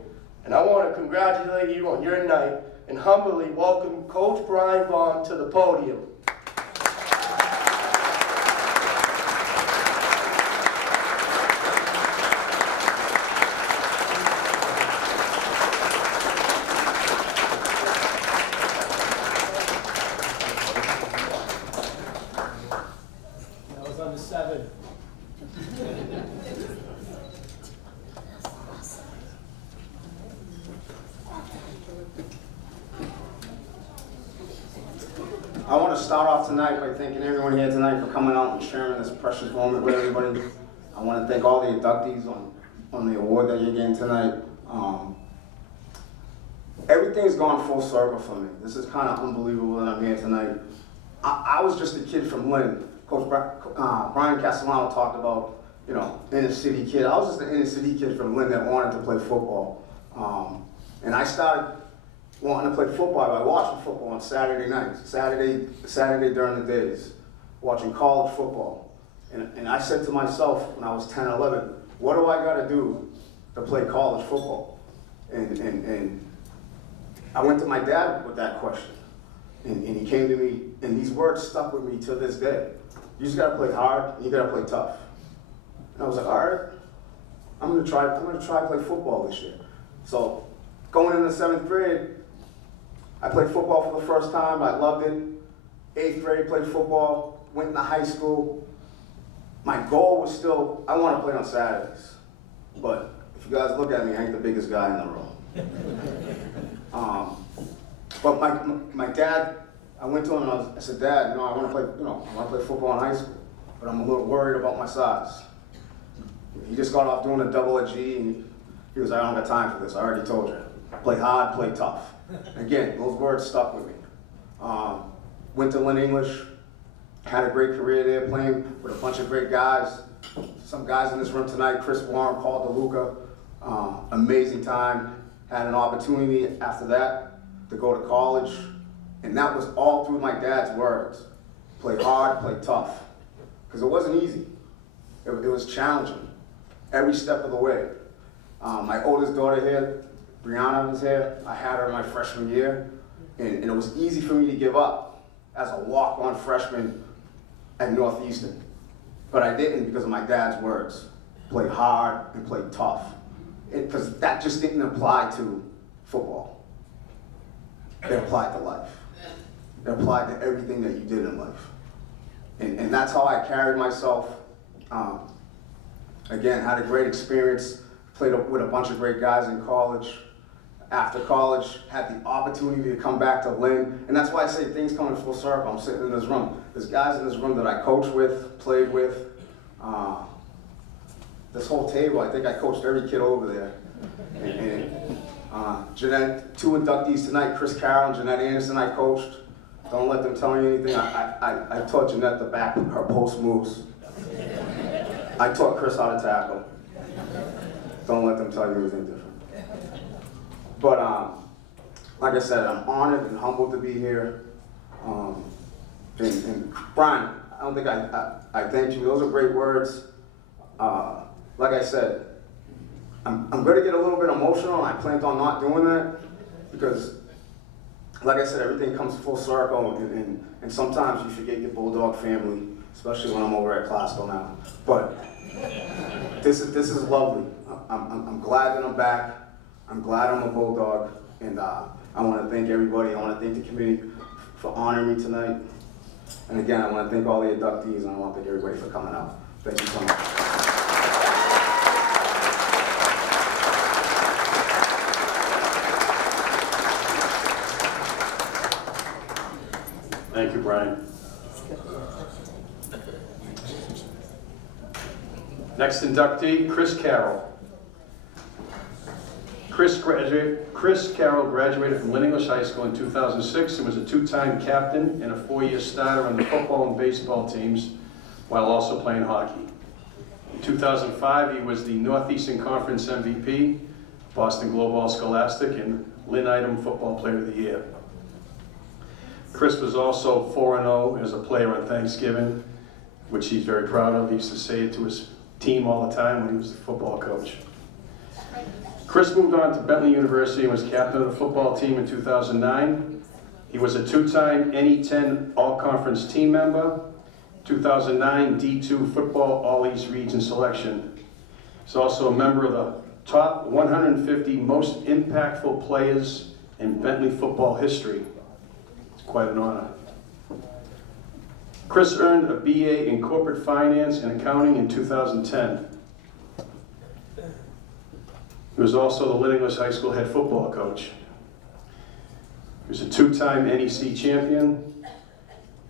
And I want to congratulate you on your night and humbly welcome Coach Brian Baum to the podium. That was under 7. I want to start off tonight by thanking everyone here tonight for coming out and sharing this precious moment with everybody. I want to thank all the inductees on the award that you're getting tonight. Everything's gone full circle for me. This is kind of unbelievable that I'm here tonight. I was just a kid from Lynn. Coach Brian Castellano talked about, you know, inner city kid. I was just an inner city kid from Lynn that wanted to play football. And I started wanting to play football by watching football on Saturday nights, Saturday during the days, watching college football. And I said to myself when I was 10, 11, what do I got to do to play college football? And I went to my dad with that question. And he came to me, and these words stuck with me to this day. You just got to play hard, and you got to play tough. And I was like, all right, I'm gonna try to play football this year. So going into 7th grade, I played football for the first time. I loved it. 8th grade, played football. Went into high school. My goal was still, I want to play on Saturdays. But if you guys look at me, I ain't the biggest guy in the room. But my dad, I went to him and I said, Dad, you know, I want to play football in high school, but I'm a little worried about my size. He just got off doing a double a G, and he was like, I don't got time for this. I already told you. Play hard, play tough. Again, those words stuck with me. Went to Lynn English, had a great career there, playing with a bunch of great guys. Some guys in this room tonight, Chris Warren, Paul DeLuca. Amazing time. Had an opportunity after that to go to college, and that was all through my dad's words. Play hard, play tough. Because it wasn't easy. It was challenging, every step of the way. My oldest daughter here, Brianna, was here. I had her in my freshman year, and it was easy for me to give up as a walk-on freshman at Northeastern. But I didn't because of my dad's words. Play hard and play tough. Because that just didn't apply to football. It applied to life. It applied to everything that you did in life. And that's how I carried myself. Again, had a great experience, played with a bunch of great guys in college. After college, had the opportunity to come back to Lynn. And that's why I say things come in full circle. I'm sitting in this room. There's guys in this room that I coached with, played with. This whole table, I think I coached every kid over there. And Jeanette, 2 inductees tonight, Chris Carroll and Jeanette Anderson, I coached. Don't let them tell you anything. I taught Jeanette the back, her post moves. I taught Chris how to tackle. Don't let them tell you anything different. But like I said, I'm honored and humbled to be here. And Brian, I don't think I thanked you. Those are great words. Like I said, I'm going to get a little bit emotional, and I planned on not doing that because, like I said, everything comes full circle, and sometimes you forget your Bulldog family, especially when I'm over at Glasgow now. But this is lovely. I'm glad that I'm back. I'm glad I'm a Bulldog, and I want to thank everybody. I want to thank the committee for honoring me tonight. And again, I want to thank all the inductees, and I want to thank everybody for coming out. Thank you so much. Thank you, Brian. Next inductee, Chris Carroll. Chris Carroll graduated from Lynn English High School in 2006 and was a 2-time captain and a 4-year starter on the football and baseball teams while also playing hockey. In 2005, he was the Northeastern Conference MVP, Boston Globe All-Scholastic, and Lynn Item Football Player of the Year. Chris was also 4-0 as a player on Thanksgiving, which he's very proud of. He used to say it to his team all the time when he was the football coach. Chris moved on to Bentley University and was captain of the football team in 2009. He was a two-time NE10 All-Conference team member, 2009 D2 Football All-East Region selection. He's also a member of the top 150 most impactful players in Bentley football history. It's quite an honor. Chris earned a BA in Corporate Finance and Accounting in 2010. He was also the Lynn English High School head football coach. He was a two-time NEC champion.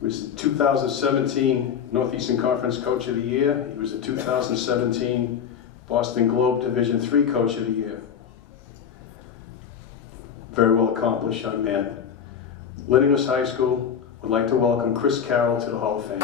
He was the 2017 Northeastern Conference Coach of the Year. He was the 2017 Boston Globe Division III Coach of the Year. Very well accomplished young man. Lynn English High School would like to welcome Chris Carroll to the Hall of Fame.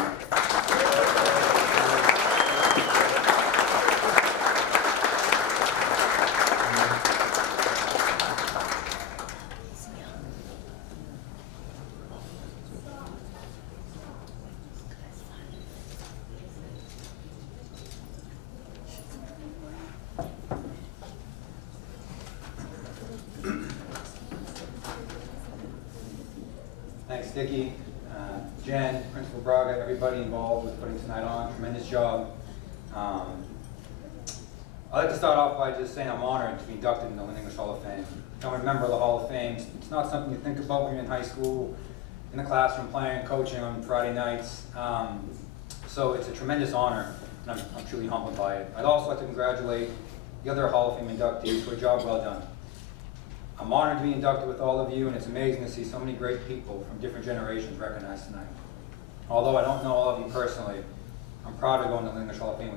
Thanks, Dickie, Jen, Principal Braga, everybody involved with putting tonight on. Tremendous job. I'd like to start off by just saying I'm honored to be inducted in the Lynn English Hall of Fame. Becoming a member of the Hall of Fame, it's not something you think about when you're in high school, in the classroom, playing, coaching on Friday nights. So it's a tremendous honor, and I'm truly humbled by it. I'd also like to congratulate the other Hall of Fame inductees for a job well done. I'm honored to be inducted with all of you, and it's amazing to see so many great people from different generations recognized tonight. Although I don't know all of you personally, I'm proud to go into the English Hall of Fame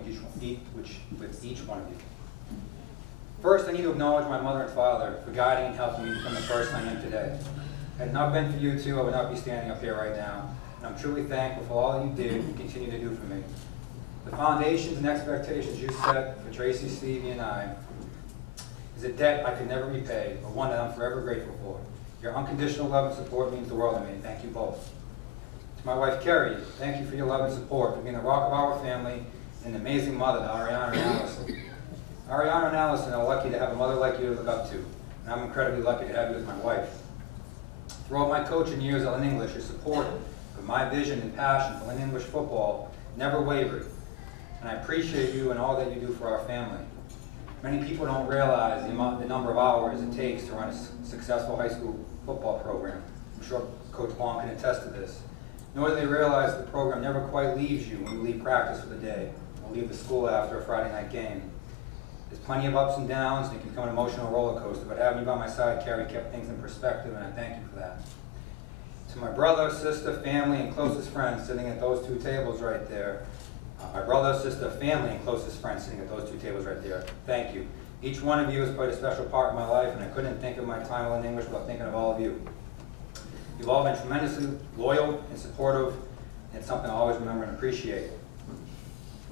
with each one of you. First, I need to acknowledge my mother and father for guiding and helping me become the person I am today. Had it not been for you two, I would not be standing up here right now, and I'm truly thankful for all that you did and continue to do for me. The foundations and expectations you set for Tracy, Stevie, and I is a debt I could never repay, but one that I'm forever grateful for. Your unconditional love and support means the world to me. Thank you both. To my wife, Carrie, thank you for your love and support, for being the rock of our family, and an amazing mother to Ariana and Allison. Ariana and Allison are lucky to have a mother like you to look up to, and I'm incredibly lucky to have you as my wife. Throughout my coaching years at Lynn English, your support for my vision and passion for Lynn English football never wavered, and I appreciate you and all that you do for our family. Many people don't realize the number of hours it takes to run a successful high school football program. I'm sure Coach Long can attest to this. Nor do they realize the program never quite leaves you when you leave practice for the day or leave the school after a Friday night game. There's plenty of ups and downs, and it can become an emotional roller coaster, but having you by my side, Carrie, kept things in perspective, and I thank you for that. To my brother, sister, family, and closest friends sitting at those two tables right there, my brother, sister, family, and closest friends sitting at those two tables right there, thank you. Each one of you has played a special part in my life, and I couldn't think of my time in English without thinking of all of you. You've all been tremendously loyal and supportive, and it's something I always remember and appreciate.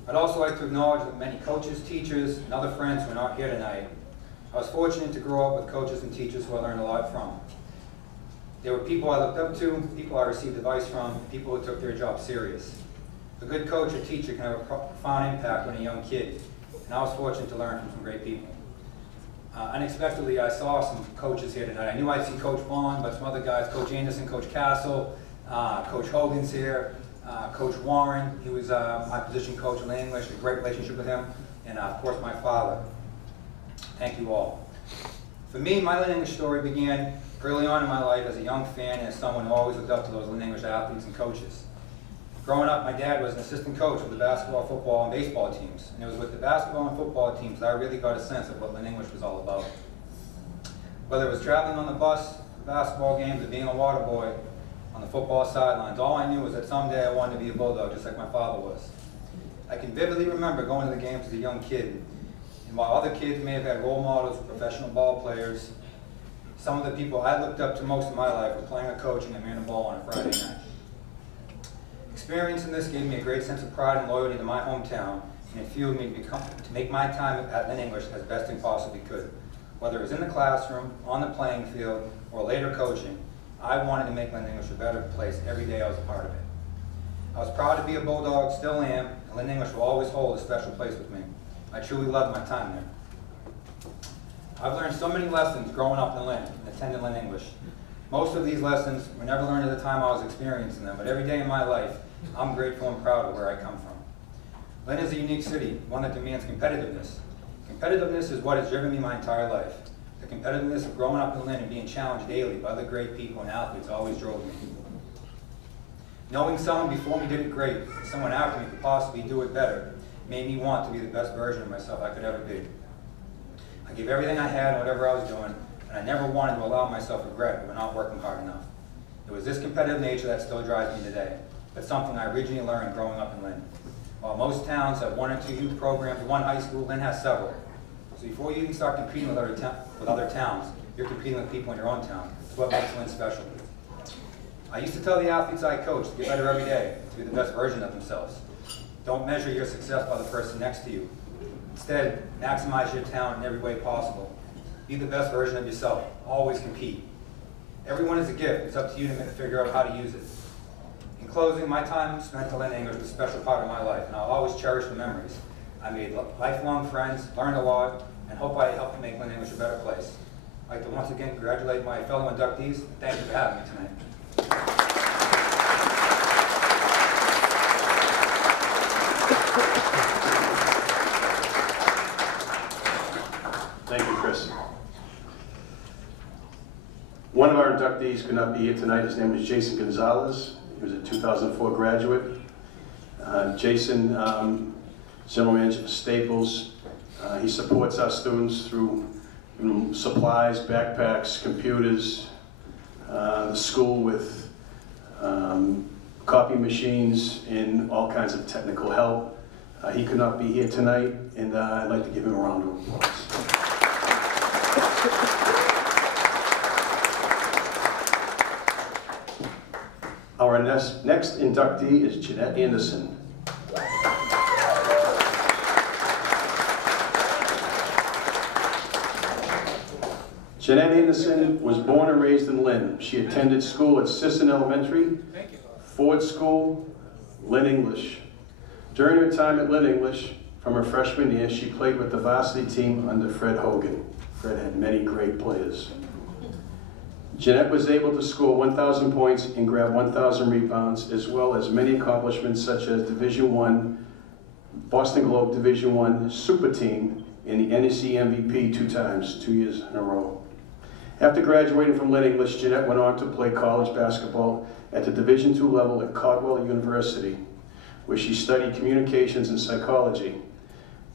I'd also like to acknowledge the many coaches, teachers, and other friends who are not here tonight. I was fortunate to grow up with coaches and teachers who I learned a lot from. There were people I looked up to, people I received advice from, people who took their job serious. A good coach or teacher can have a profound impact on a young kid, and I was fortunate to learn from some great people. Unexpectedly, I saw some coaches here tonight. I knew I'd see Coach Vaughn, but some other guys, Coach Anderson, Coach Castle, Coach Hogan's here, Coach Warren, he was my position coach in English, a great relationship with him, and of course my father. Thank you all. For me, my Lynn English story began early on in my life as a young fan and as someone who always looked up to those Lynn English athletes and coaches. Growing up, my dad was an assistant coach for the basketball, football, and baseball teams. And it was with the basketball and football teams that I really got a sense of what Lynn English was all about. Whether it was traveling on the bus, the basketball games, or being a water boy on the football sidelines, all I knew was that someday I wanted to be a Bulldog just like my father was. I can vividly remember going to the games as a young kid. And while other kids may have had role models for professional ball players, some of the people I looked up to most in my life were playing or coaching and man the ball on a Friday night. Experiencing this gave me a great sense of pride and loyalty to my hometown, and it fueled me to make my time at Lynn English as best I possibly could. Whether it was in the classroom, on the playing field, or later coaching, I wanted to make Lynn English a better place every day I was a part of it. I was proud to be a Bulldog, still am, and Lynn English will always hold a special place with me. I truly loved my time there. I've learned so many lessons growing up in Lynn and attending Lynn English. Most of these lessons were never learned at the time I was experiencing them, but every day in my life, I'm grateful and proud of where I come from. Lynn is a unique city, one that demands competitiveness. Competitiveness is what has driven me my entire life. The competitiveness of growing up in Lynn and being challenged daily by other great people and athletes always drove me. Knowing someone before me did it great, and someone after me could possibly do it better, made me want to be the best version of myself I could ever be. I gave everything I had in whatever I was doing, and I never wanted to allow myself regret for not working hard enough. It was this competitive nature that still drives me today, but something I originally learned growing up in Lynn. While most towns have 1 or 2 youth programs, one high school, Lynn has several. So before you even start competing with other towns, you're competing with people in your own town. It's what makes Lynn special. I used to tell the athletes I coach to get better every day, to be the best version of themselves. Don't measure your success by the person next to you. Instead, maximize your talent in every way possible. Be the best version of yourself. Always compete. Everyone is a gift. It's up to you to figure out how to use it. In closing, my time spent at Lynn English was a special part of my life, and I'll always cherish the memories. I made lifelong friends, learned a lot, and hope I helped to make Lynn English a better place. I'd like to once again congratulate my fellow inductees, and thank you for having me tonight. Thank you, Chris. One of our inductees could not be here tonight. His name is Jason Gonzalez. He was a 2004 graduate. Jason, general manager for Staples. He supports our students through supplies, backpacks, computers, the school with copy machines, and all kinds of technical help. He could not be here tonight, and I'd like to give him a round of applause. Our next inductee is Jeanette Anderson. Jeanette Anderson was born and raised in Lynn. She attended school at Sisson Elementary, Ford School, Lynn English. During her time at Lynn English, from her freshman year, she played with the varsity team under Fred Hogan. Fred had many great players. Jeanette was able to score 1,000 points and grab 1,000 rebounds, as well as many accomplishments such as Division I, Boston Globe Division I Super Team, and the NEC MVP 2 times, 2 years in a row. After graduating from Lynn English, Jeanette went on to play college basketball at the Division II level at Caldwell University, where she studied communications and psychology.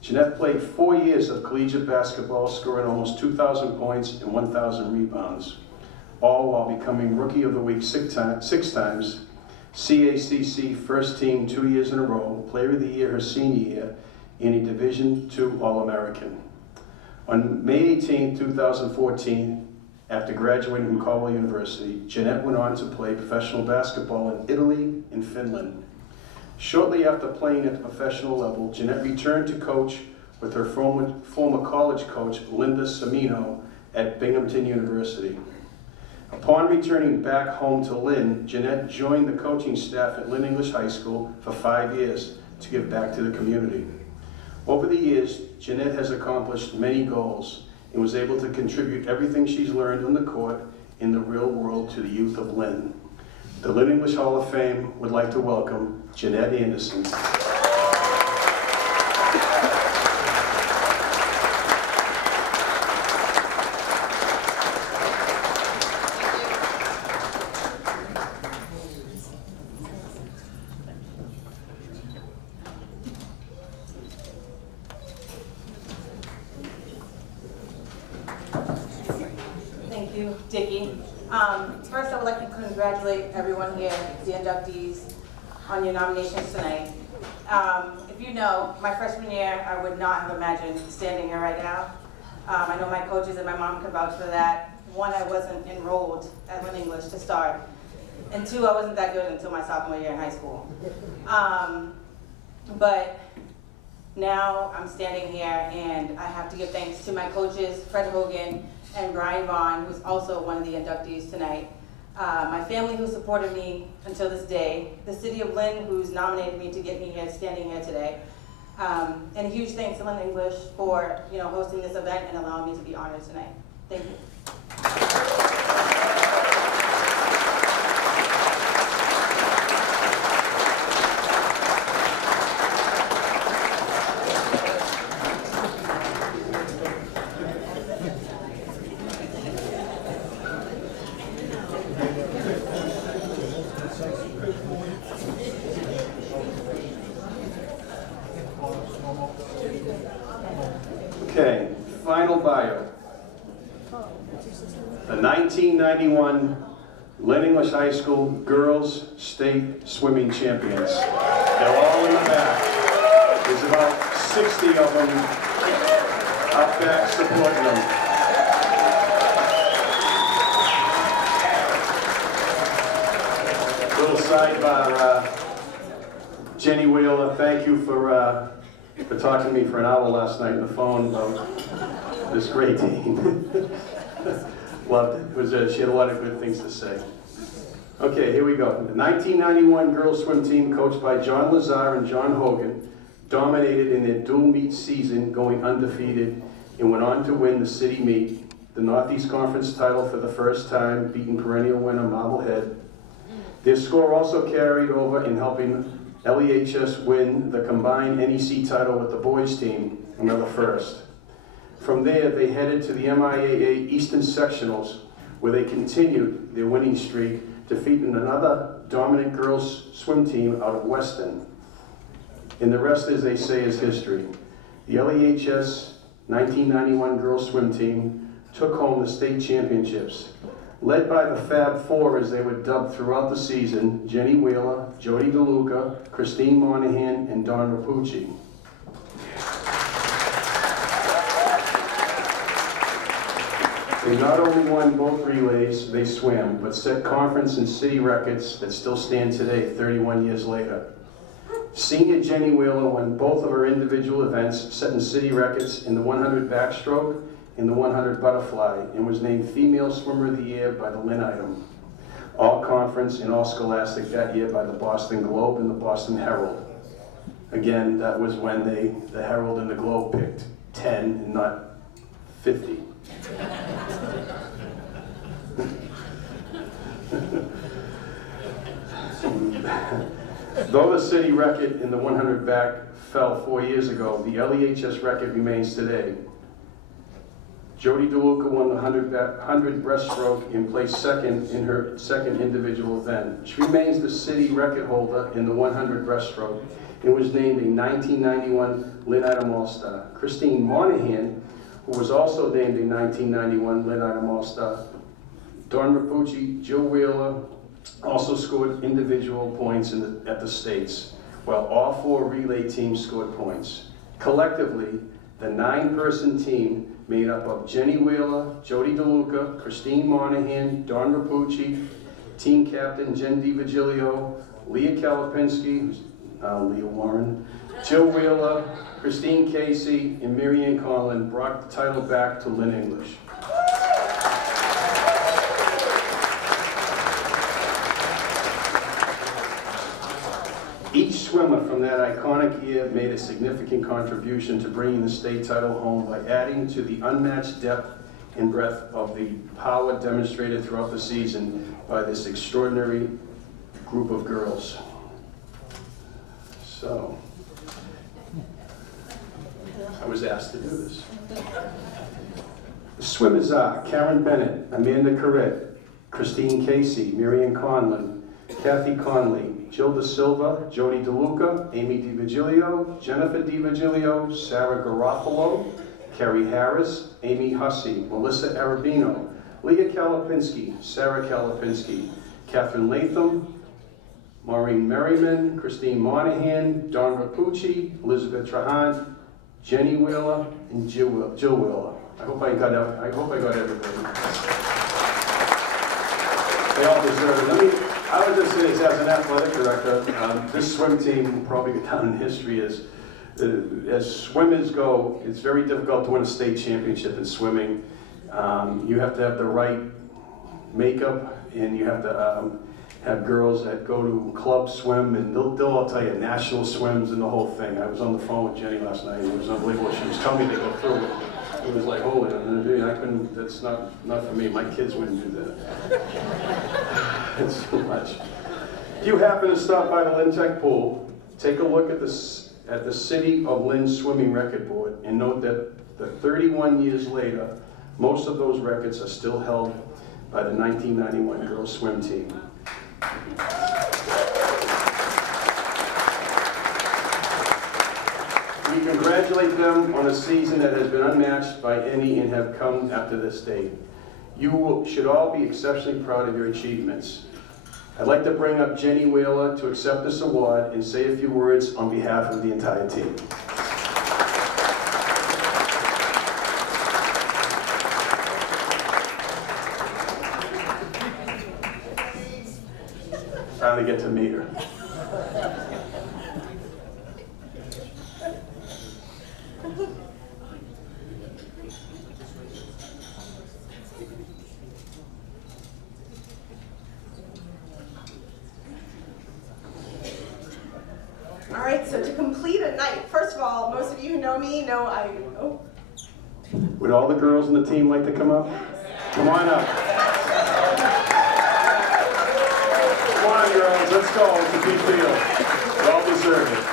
Jeanette played 4 years of collegiate basketball, scoring almost 2,000 points and 1,000 rebounds, all while becoming Rookie of the Week 6 times, CACC First Team 2 years in a row, Player of the Year her senior year, and a Division II All-American. On May 18, 2014, after graduating from Caldwell University, Jeanette went on to play professional basketball in Italy and Finland. Shortly after playing at the professional level, Jeanette returned to coach with her former college coach, Linda Semino, at Binghamton University. Upon returning back home to Lynn, Jeanette joined the coaching staff at Lynn English High School for 5 years to give back to the community. Over the years, Jeanette has accomplished many goals and was able to contribute everything she's learned on the court in the real world to the youth of Lynn. The Lynn English Hall of Fame would like to welcome Jeanette Anderson. Thank you, Dickie. First, I would like to congratulate everyone here, the inductees, on your nominations tonight. If you know, my freshman year, I would not have imagined standing here right now. I know my coaches and my mom can vouch for that. One, I wasn't enrolled at Lynn English to start. And two, I wasn't that good until my sophomore year in high school. But now I'm standing here and I have to give thanks to my coaches, Fred Hogan and Brian Vaughn, who's also one of the inductees tonight. My family who supported me until this day, the city of Lynn who's nominated me to get me here, standing here today, And a huge thanks to Lynn English for, hosting this event and allowing me to be honored tonight. Thank you. Okay, final bio. The 1991 Lynn English High School Girls State Swimming Champions. They're all in the back. There's about 60 of them up back supporting them. Little sidebar, Jenny Wheeler, thank you for talking to me for an hour last night on the phone about this great team. Loved it. She had a lot of good things to say. Okay, here we go. The 1991 girls swim team, coached by John Lazar and John Hogan, dominated in their dual meet season, going undefeated, and went on to win the city meet, the Northeast Conference title for the first time, beating perennial winner Marblehead. Their score also carried over in helping LEHS win the combined NEC title with the boys team, another first. From there, they headed to the MIAA Eastern Sectionals, where they continued their winning streak, defeating another dominant girls swim team out of Weston. And the rest, as they say, is history. The LEHS 1991 girls swim team took home the state championships. Led by the Fab Four, as they were dubbed throughout the season, Jenny Wheeler, Jody DeLuca, Christine Monahan, and Dawn Rapucci. They not only won both relays they swam, but set conference and city records that still stand today, 31 years later. Senior Jenny Wheeler won both of her individual events, setting city records in the 100 backstroke and the 100 butterfly, and was named Female Swimmer of the Year by the Lynn Item, All Conference and All Scholastic that year by the Boston Globe and the Boston Herald. Again, that was when the Herald and the Globe picked 10 and not 50. Though the city record in the 100 back fell 4 years ago, the LEHS record remains today. Jody DeLuca won the 100 breaststroke and placed second in her second individual event. She remains the city record holder in the 100 breaststroke and was named a 1991 Lynn Item All-Star. Christine Monahan, who was also named a 1991 Lynn Item All-Star. Dawn Rapucci, Jill Wheeler also scored individual points at the states, while all four relay teams scored points. Collectively, the 9-person team made up of Jenny Wheeler, Jody DeLuca, Christine Monahan, Dawn Rapucci, team captain Jen DiVigilio, Leah Kalapinski, Leah Warren, Jill Wheeler, Christine Casey, and Marianne Conlon brought the title back to Lynn English. Each swimmer from that iconic year made a significant contribution to bringing the state title home by adding to the unmatched depth and breadth of the power demonstrated throughout the season by this extraordinary group of girls. So, I was asked to do this. The swimmers are Karen Bennett, Amanda Corrett, Christine Casey, Marianne Conlon, Kathy Conley, Jill Da Silva, Jody DeLuca, Amy DiVigilio, Jennifer DiVigilio, Sarah Garofalo, Kerry Harris, Amy Hussey, Melissa Arabino, Leah Kalapinski, Sarah Kalapinski, Catherine Latham, Maureen Merriman, Christine Monahan, Dawn Rapucci, Elizabeth Trahan, Jenny Wheeler, and Jill Wheeler. I hope I got everybody. They all deserve it. I would just say this as an athletic director, this swim team will probably go down in history as swimmers go. It's very difficult to win a state championship in swimming. You have to have the right makeup, and you have to have girls that go to club swim, and they'll all tell you national swims and the whole thing. I was on the phone with Jenny last night, and it was unbelievable. She was telling me they go through it. It was like, holy, I couldn't, that's not for me. My kids wouldn't do that. It's too much. If you happen to stop by the Lynn Tech pool, take a look at the City of Lynn swimming record board, and note that 31 years later, most of those records are still held by the 1991 girls swim team. We congratulate them on a season that has been unmatched by any and have come after this date. You should all be exceptionally proud of your achievements. I'd like to bring up Jenny Wheeler to accept this award and say a few words on behalf of the entire team. Finally get to meet her. All right, so to complete a night, first of all, most of you who know me know Would all the girls on the team like to come up? Come on up. Come on, girls, let's go. It's a big deal. You all deserve it.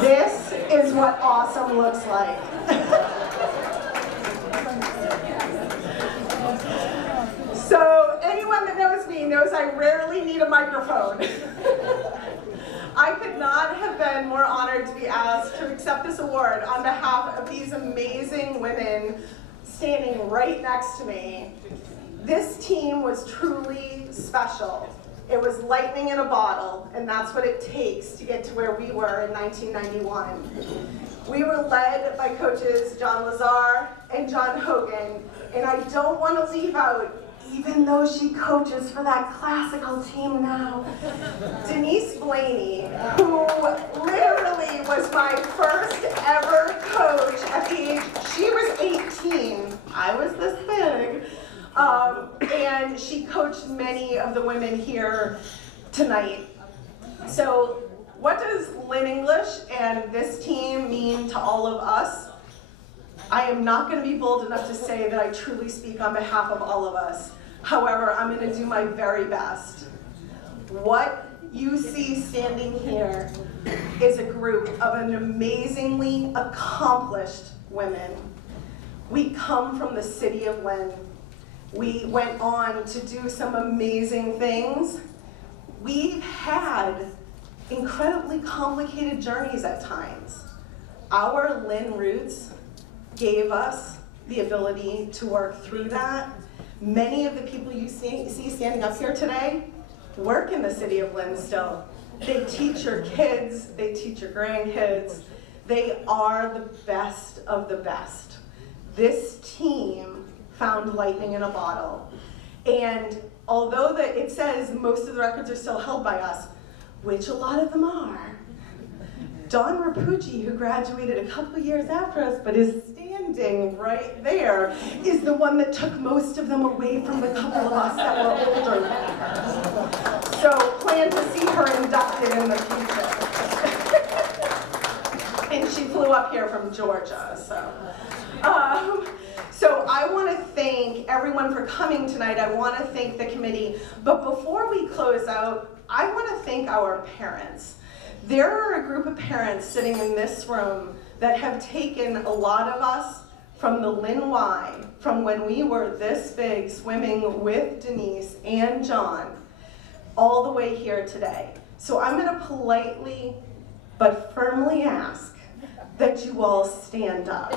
This is what awesome looks like. So anyone that knows me knows I rarely need a microphone. I could not have been more honored to be asked to accept this award on behalf of these amazing women standing right next to me. This team was truly special. It was lightning in a bottle, and that's what it takes to get to where we were in 1991. We were led by coaches John Lazar and John Hogan, and I don't want to leave out, even though she coaches for that classical team now, Denise Blaney, who literally was my first ever coach at the age, she was 18, I was this big. And she coached many of the women here tonight. So what does Lynn English and this team mean to all of us? I am not going to be bold enough to say that I truly speak on behalf of all of us. However, I'm going to do my very best. What you see standing here is a group of an amazingly accomplished women. We come from the city of Lynn. We went on to do some amazing things. We've had incredibly complicated journeys at times. Our Lynn roots gave us the ability to work through that. Many of the people you see standing up here today work in the city of Lynn still. They teach your kids, they teach your grandkids. They are the best of the best. This team found lightning in a bottle. And although it says most of the records are still held by us, which a lot of them are, Don Rapucci, who graduated a couple years after us, but is standing right there, is the one that took most of them away from the couple of us that were older than her. So plan to see her inducted in the future. And she flew up here from Georgia, so. So I want to thank everyone for coming tonight. I want to thank the committee. But before we close out, I want to thank our parents. There are a group of parents sitting in this room that have taken a lot of us from the Lynn Y, from when we were this big swimming with Denise and John, all the way here today. So I'm going to politely but firmly ask that you all stand up.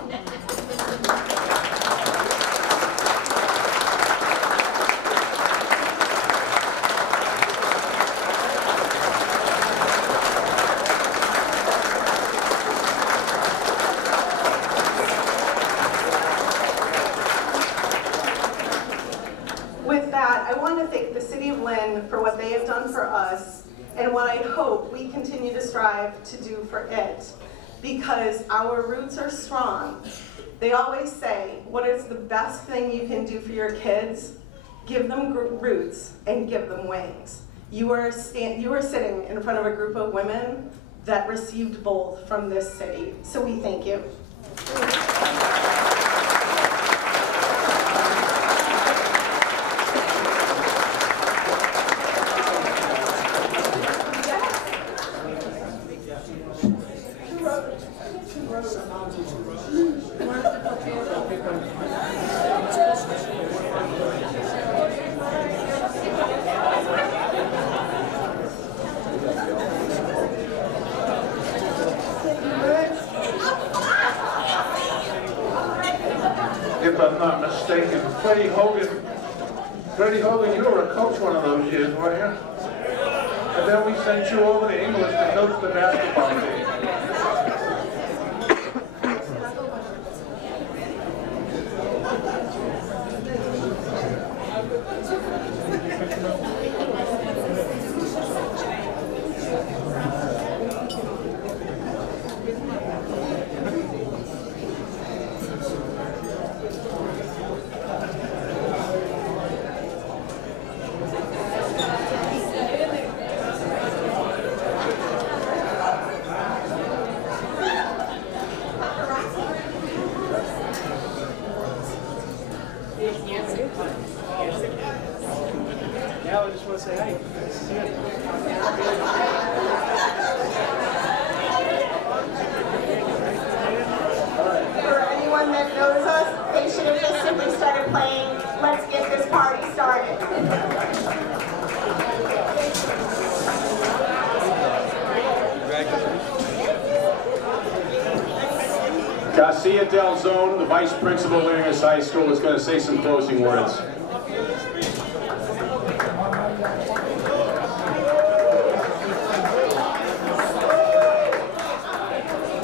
I want to thank the City of Lynn for what they have done for us and what I hope we continue to strive to do for it, because our roots are strong. They always say, what is the best thing you can do for your kids? Give them roots and give them wings. You are sitting in front of a group of women that received both from this city, so we thank you. If I'm not mistaken, Freddie Hogan, you were a coach one of those years, weren't you? And then we sent you over to English to coach the basketball team. Yeah, I just want to say hi. Nice to see you. For anyone that knows us, they should have just simply started playing Let's Get This Party Started. Garcia Del Zone, the Vice Principal of LEHS High School, is going to say some closing words.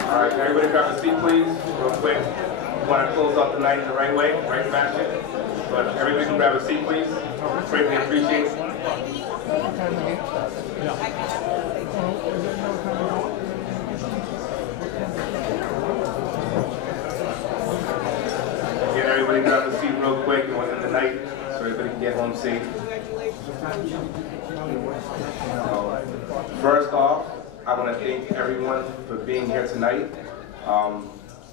All right, everybody grab a seat, please, real quick. We want to close out the night in the right way, right fashion. But everybody can grab a seat, please. Greatly appreciate it. Again, everybody grab a seat real quick and we'll end the night so everybody can get home safe. First off, I want to thank everyone for being here tonight.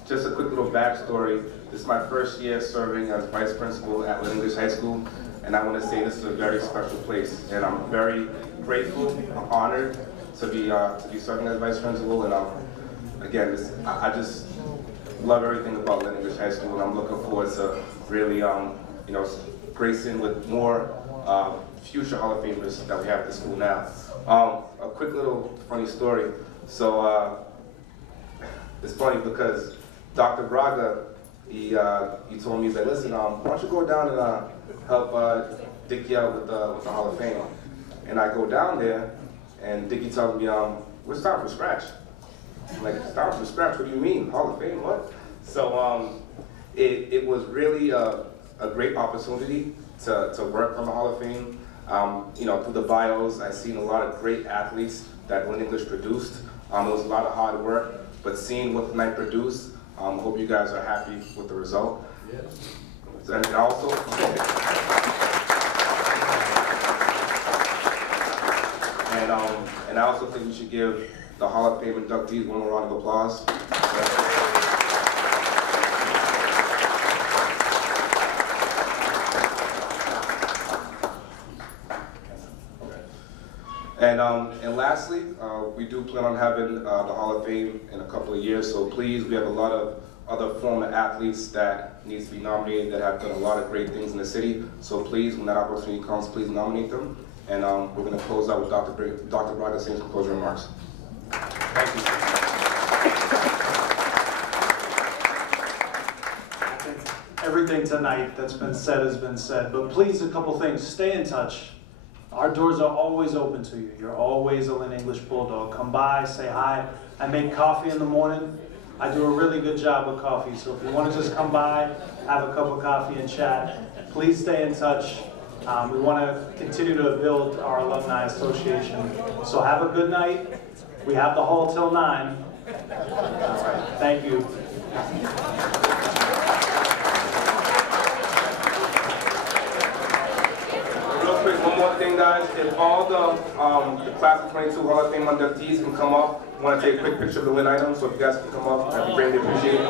Just a quick little backstory. This is my first year serving as vice principal at Lynn English High School, and I want to say this is a very special place, and I'm very grateful, I'm honored to be serving as vice principal, and again, I just love everything about Lynn English High School, and I'm looking forward to really, gracing with more future Hall of Famers that we have at the school now. A quick little funny story. So it's funny because Dr. Braga, he told me, he's like, listen, why don't you go down and help Dickie out with the Hall of Fame? And I go down there, and Dickie tells me, we're starting from scratch. I'm like, starting from scratch? What do you mean? Hall of Fame? What? So it was really a great opportunity to work from the Hall of Fame. Through the bios, I've seen a lot of great athletes that Lynn English produced. It was a lot of hard work, but seeing what the night produced, I hope you guys are happy with the result. Yes. And also, and I also think we should give the Hall of Fame inductees one more round of applause. And lastly, we do plan on having the Hall of Fame in a couple of years, so please, we have a lot of other former athletes that needs to be nominated that have done a lot of great things in the city, so please, when that opportunity comes, please nominate them. And we're going to close out with Dr. Braga saying some closing remarks. Thank you. Everything tonight that's been said has been said, but please, a couple things. Stay in touch. Our doors are always open to you. You're always a Lynn English Bulldog. Come by, say hi. I make coffee in the morning. I do a really good job with coffee, so if you want to just come by, have a cup of coffee and chat, please stay in touch. We want to continue to build our alumni association. So have a good night. We have the hall till 9. All right, thank you. Real quick, one more thing, guys. If all the class of 22 Hall of Fame inductees can come up, I want to take a quick picture of the win item. So if you guys can come up, that'd be greatly appreciated.